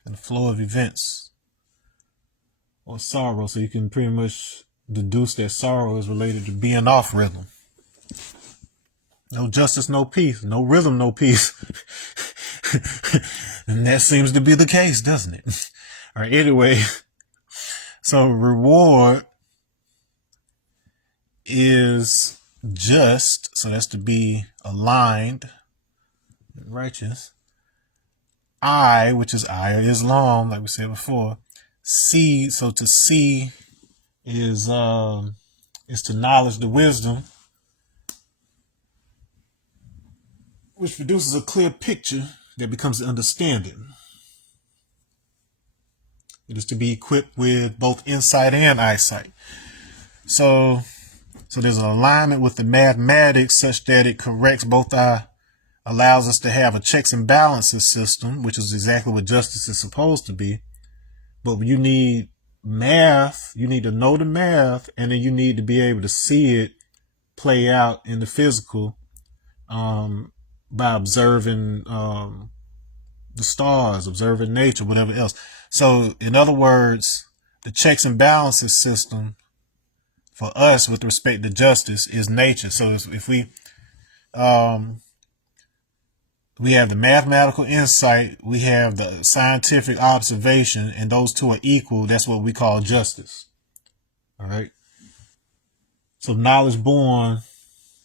and the flow of events. Or sorrow, so you can pretty much deduce that sorrow is related to being off rhythm. No justice, no peace. No rhythm, no peace. And that seems to be the case, doesn't it? All right, anyway. So reward is just, so that's to be aligned, righteous. I, which is I or Islam, like we said before. See, so to see is to knowledge the wisdom, which produces a clear picture that becomes the understanding. It is to be equipped with both insight and eyesight. So there's an alignment with the mathematics such that it corrects both allows us to have a checks and balances system, which is exactly what justice is supposed to be. But you need math, you need to know the math, and then you need to be able to see it play out in the physical by observing the stars, observing nature, whatever else. So in other words, the checks and balances system for us with respect to justice is nature. So if we have the mathematical insight, we have the scientific observation, and those two are equal. That's what we call justice. All right. So knowledge born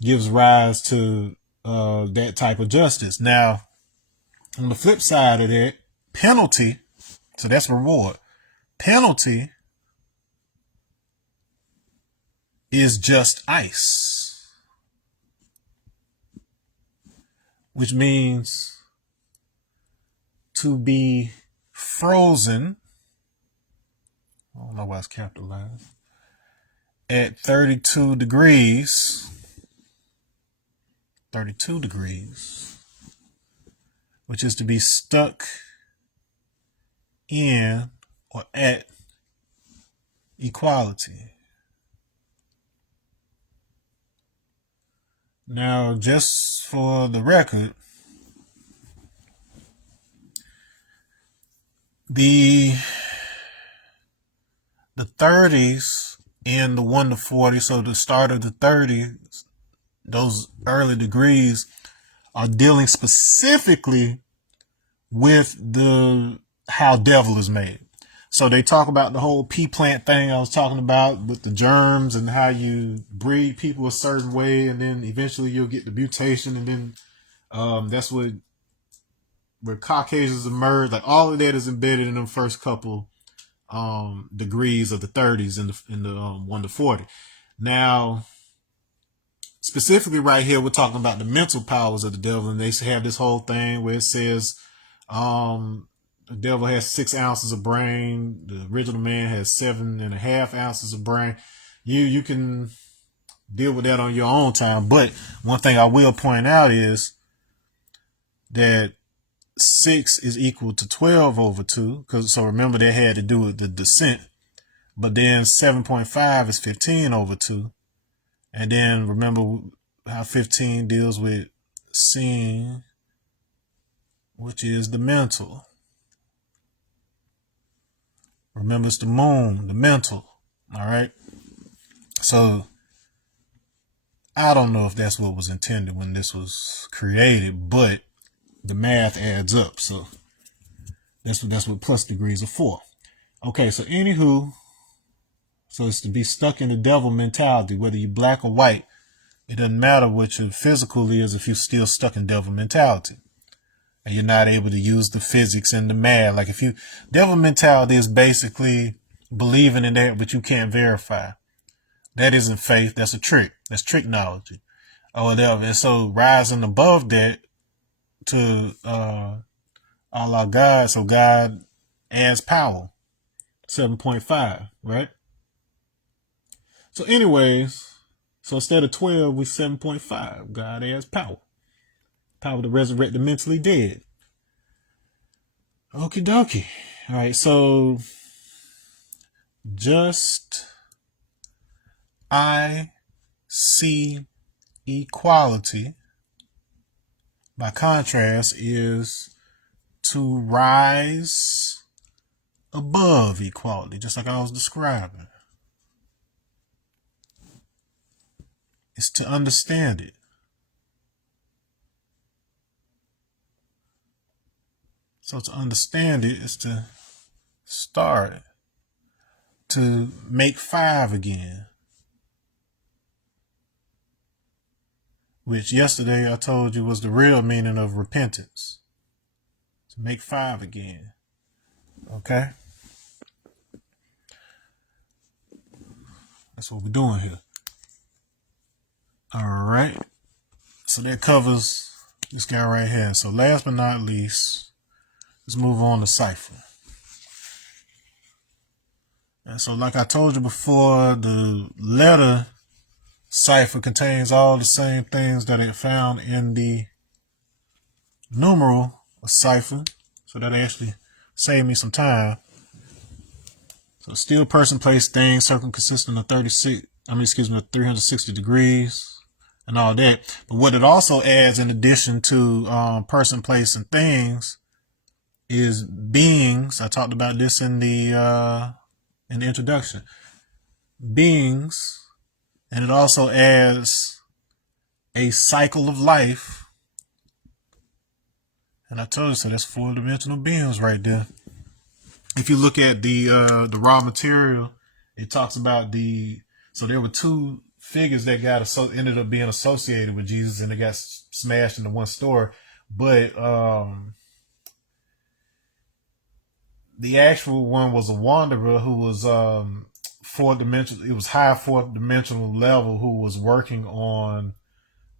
gives rise to that type of justice. Now, on the flip side of that, penalty, so that's reward. Penalty is just ice, which means to be frozen. I don't know why it's capitalized. At 32 degrees, which is to be stuck in or at equality. Now, just for the record, the 30s and the 1 to 40, so the start of the 30s, those early degrees are dealing specifically with how devil is made. So they talk about the whole pea plant thing I was talking about with the germs and how you breed people a certain way, and then eventually you'll get the mutation, and then that's where Caucasians emerge. Like all of that is embedded in them first couple degrees of the 30s in the 1 to 40. Now, specifically right here, we're talking about the mental powers of the devil, and they have this whole thing where it says the devil has 6 ounces of brain. The original man has 7.5 ounces of brain. You can deal with that on your own time. But one thing I will point out is that 6 is equal to 12 over 2. So remember, that had to do with the descent. But then 7.5 is 15 over 2. And then remember how 15 deals with seeing, which is the mental. Remember, it's the moon, the mental. All right. So I don't know if that's what was intended when this was created, but the math adds up. So that's what plus degrees are for. Okay. So anywho, So it's to be stuck in the devil mentality, whether you're black or white. It doesn't matter what your physical is if you're still stuck in devil mentality. And you're not able to use the physics and the math. Like devil mentality is basically believing in that, but you can't verify. That isn't faith. That's a trick. That's tricknology or whatever. And so rising above that to, Allah God. So God adds power. 7.5, right? So anyways, so instead of 12, we 7.5. God adds power. Power to resurrect the mentally dead. Okie dokie. All right, so just I see equality, by contrast, is to rise above equality, just like I was describing. It's to understand it. So to understand it is to start, to make 5 again. Which yesterday I told you was the real meaning of repentance. To make 5 again. Okay? That's what we're doing here. All right. So that covers this guy right here. So last but not least, let's move on to cipher. And so like I told you before, the letter cipher contains all the same things that it found in the numeral cipher. So that actually saved me some time. So still, person, place, thing, circle consisting of 360 degrees and all that. But what it also adds in addition to person, place, and things is beings. I talked about this in the introduction. Beings. And it also adds a cycle of life. And I told you, so that's 4-dimensional beings right there. If you look at the raw material, it talks about so there were 2 figures that ended up being associated with Jesus, and they got smashed into one story. But the actual one was a wanderer who was 4-dimensional. It was high 4th-dimensional level, who was working on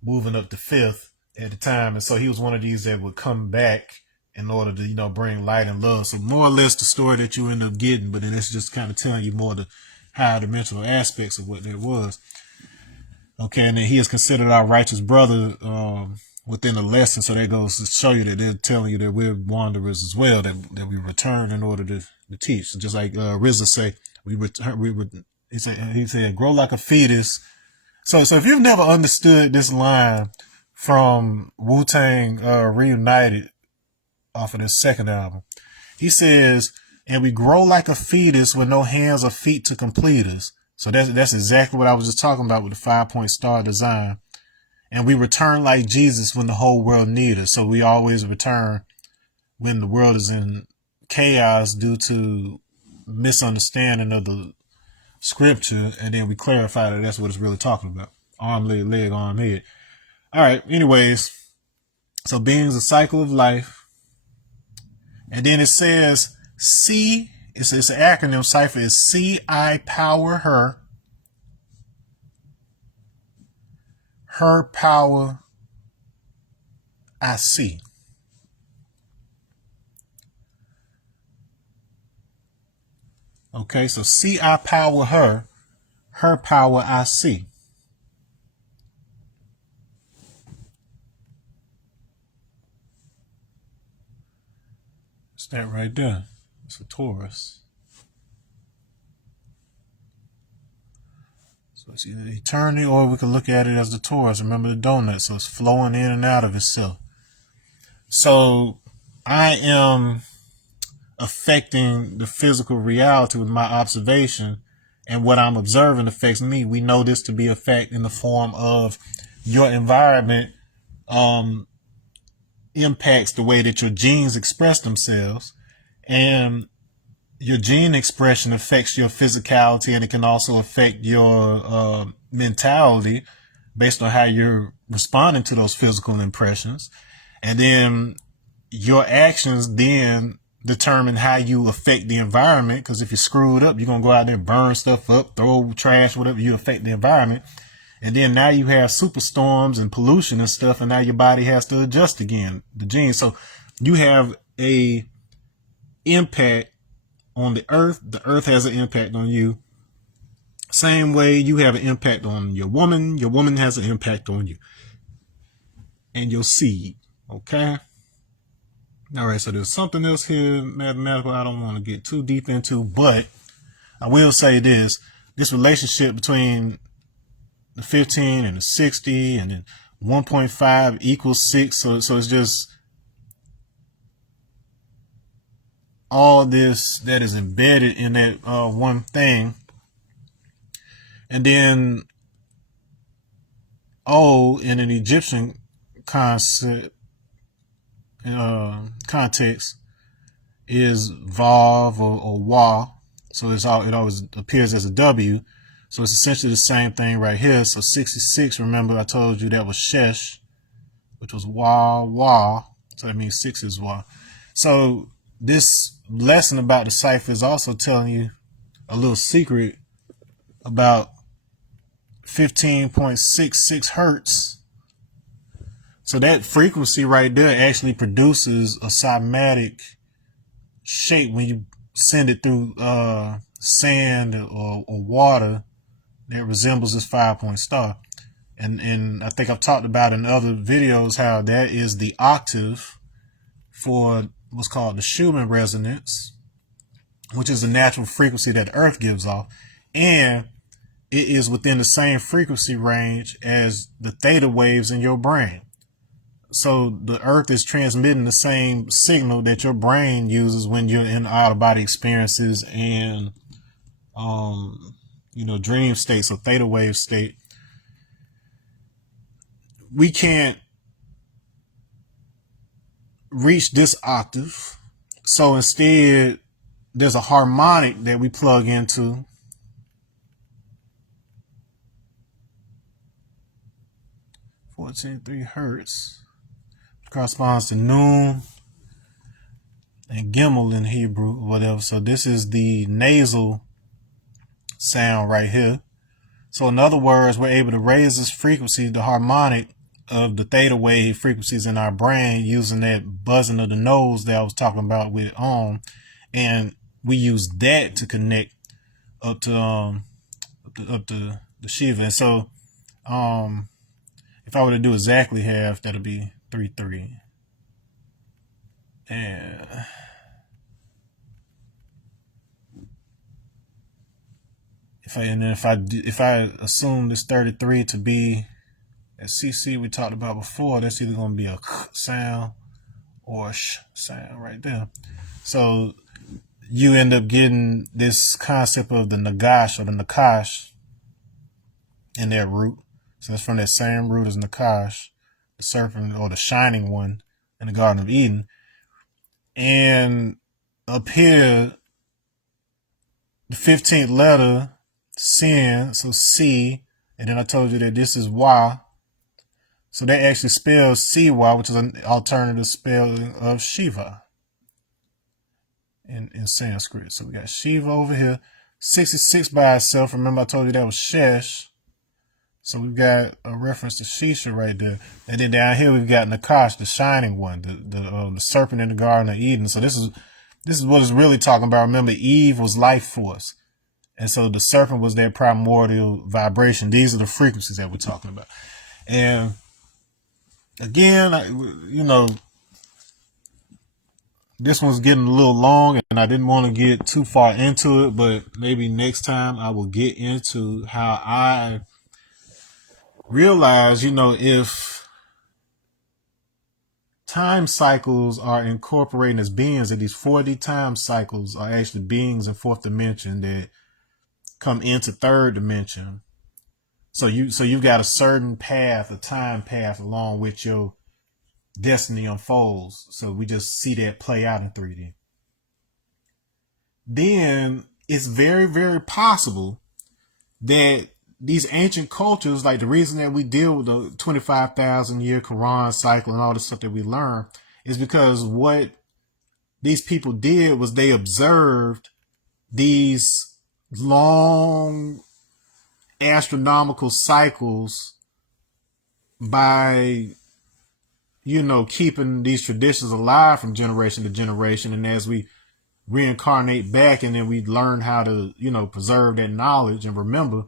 moving up to 5th at the time, and so he was one of these that would come back in order to, bring light and love. So more or less the story that you end up getting, but then it's just kind of telling you more the higher dimensional aspects of what that was. Okay, and then he is considered our righteous brother within the lesson. So that goes to show you that they're telling you that we're wanderers as well, that we return in order to teach. So just like RZA say, he said, grow like a fetus. So if you've never understood this line from Wu-Tang Reunited off of their second album, he says, and we grow like a fetus with no hands or feet to complete us. So that's exactly what I was just talking about with the 5-point star design. And we return like Jesus when the whole world needs us. So we always return when the world is in chaos due to misunderstanding of the scripture, and then we clarify that that's what it's really talking about. Arm, leg, arm, head. All right. Anyways, so being's a cycle of life. And then it says C, it's an acronym cipher, is C-I power her. Her power I see. Okay, so C-I power her. Her power I see. It's that right there. It's a Taurus. So it's either eternity, or we could look at it as the Taurus. Remember the donut, so it's flowing in and out of itself. So I am affecting the physical reality with my observation, and what I'm observing affects me. We know this to be a fact in the form of your environment impacts the way that your genes express themselves. And your gene expression affects your physicality, and it can also affect your mentality based on how you're responding to those physical impressions. And then your actions then determine how you affect the environment. Because if you're screwed up, you're going to go out there and burn stuff up, throw trash, whatever, you affect the environment. And then now you have superstorms and pollution and stuff, and now your body has to adjust again, the genes. So you have a impact on the earth has an impact on you. Same way you have an impact on your woman has an impact on you and your seed. Okay. All right. So there's something else here, mathematical, I don't want to get too deep into, but I will say this relationship between the 15 and the 60 and then 1.5 equals 6. So it's just all this that is embedded in that one thing. And then O in an Egyptian context is Vav or Wa. So it always appears as a W. So it's essentially the same thing right here. So 66, remember I told you that was Shesh, which was Wa. So that means 6 is Wa. So this lesson about the cipher is also telling you a little secret about 15.66 hertz. So that frequency right there actually produces a cymatic shape when you send it through sand or water that resembles this 5-point star. And I think I've talked about in other videos how that is the octave for what's called the Schumann resonance, which is the natural frequency that the Earth gives off. And it is within the same frequency range as the theta waves in your brain. So the Earth is transmitting the same signal that your brain uses when you're in out-of-body experiences and, dream states or theta wave state. We can't reach this octave. So instead, there's a harmonic that we plug into. .3 hertz corresponds to noon and gimel in Hebrew, whatever. So this is the nasal sound right here. So in other words, we're able to raise this frequency, the harmonic of the theta wave frequencies in our brain, using that buzzing of the nose that I was talking about with and we use that to connect up to the Shiva. And so if I were to do exactly half, that'll be 3-3. And if I assume this 33 to be that CC we talked about before, that's either going to be a sound or a sh sound right there. So you end up getting this concept of the Nagash or the Nakash in that root. So that's from that same root as Nakash, the serpent or the shining one in the Garden of Eden. And up here, the 15th letter, Sin, so C, and then I told you that this is Y. So that actually spells CY, which is an alternative spelling of Shiva in Sanskrit. So we got Shiva over here. 66 by itself. Remember I told you that was Shesh. So we've got a reference to Shisha right there. And then down here we've got Nakash, the shining one, the serpent in the Garden of Eden. So this is what it's really talking about. Remember, Eve was life force. And so the serpent was their primordial vibration. These are the frequencies that we're talking about. And again, this one's getting a little long and I didn't want to get too far into it, but maybe next time I will get into how I realize, if time cycles are incorporating as beings, that these 4D time cycles are actually beings in fourth dimension that come into third dimension. So you've got a certain path, a time path along which your destiny unfolds. So we just see that play out in 3D. then it's very, very possible that these ancient cultures, like the reason that we deal with the 25,000 year Quran cycle and all the stuff that we learn, is because what these people did was they observed these long astronomical cycles by, keeping these traditions alive from generation to generation. And as we reincarnate back and then we learn how to, preserve that knowledge and remember,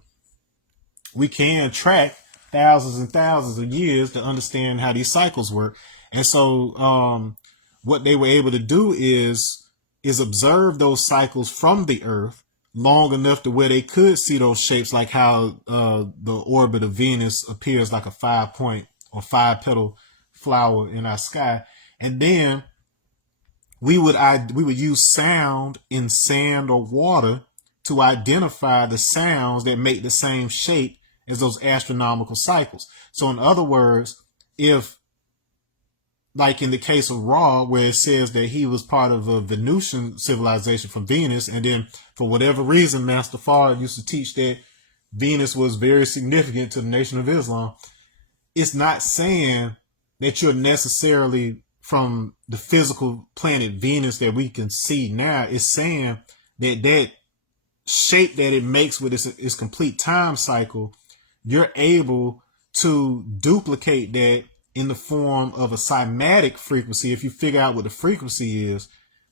we can track thousands and thousands of years to understand how these cycles work. And so what they were able to do is observe those cycles from the earth long enough to where they could see those shapes, like how the orbit of Venus appears like a 5-point or 5-petal flower in our sky. And then we would use sound in sand or water to identify the sounds that make the same shape as those astronomical cycles. So in other words, if, like in the case of Ra, where it says that he was part of a Venusian civilization from Venus, and then for whatever reason, Master Farr used to teach that Venus was very significant to the Nation of Islam, it's not saying that you're necessarily from the physical planet Venus that we can see now. It's saying that shape that it makes with its complete time cycle, you're able to duplicate that in the form of a cymatic frequency. If you figure out what the frequency is,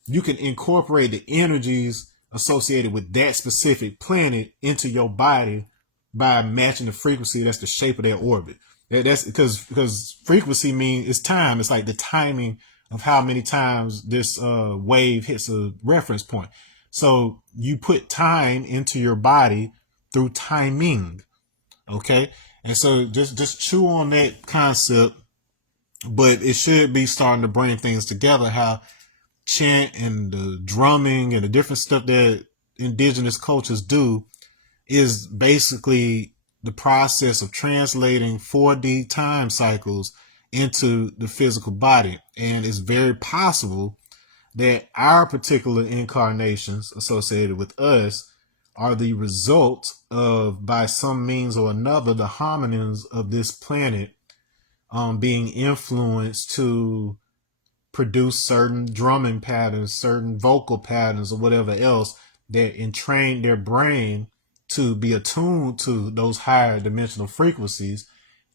you can incorporate the energies associated with that specific planet into your body by matching the frequency that's the shape of their orbit. That's because frequency means it's time. It's like the timing of how many times this wave hits a reference point. So you put time into your body through timing. Okay. And so just chew on that concept, but it should be starting to bring things together, how chant and the drumming and the different stuff that indigenous cultures do is basically the process of translating 4D time cycles into the physical body. And it's very possible that our particular incarnations associated with us are the result of, by some means or another, the hominins of this planet being influenced to produce certain drumming patterns, certain vocal patterns, or whatever else that entrain their brain to be attuned to those higher dimensional frequencies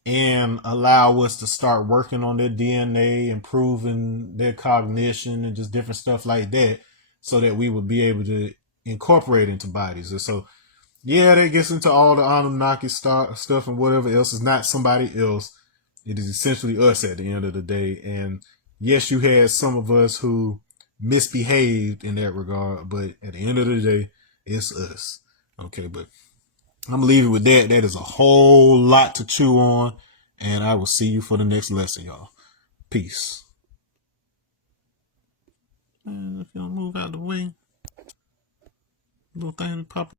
and allow us to start working on their DNA, improving their cognition and just different stuff like that, so that we would be able to incorporate into bodies. And so, yeah, that gets into all the Anunnaki stuff and whatever else. Is not somebody else. It is essentially us at the end of the day. And yes, you had some of us who misbehaved in that regard, but at the end of the day, it's us. Okay, but I'm gonna leave it with that. That is a whole lot to chew on, and I will see you for the next lesson, y'all. Peace. Man, if you don't move out the way, little thing pop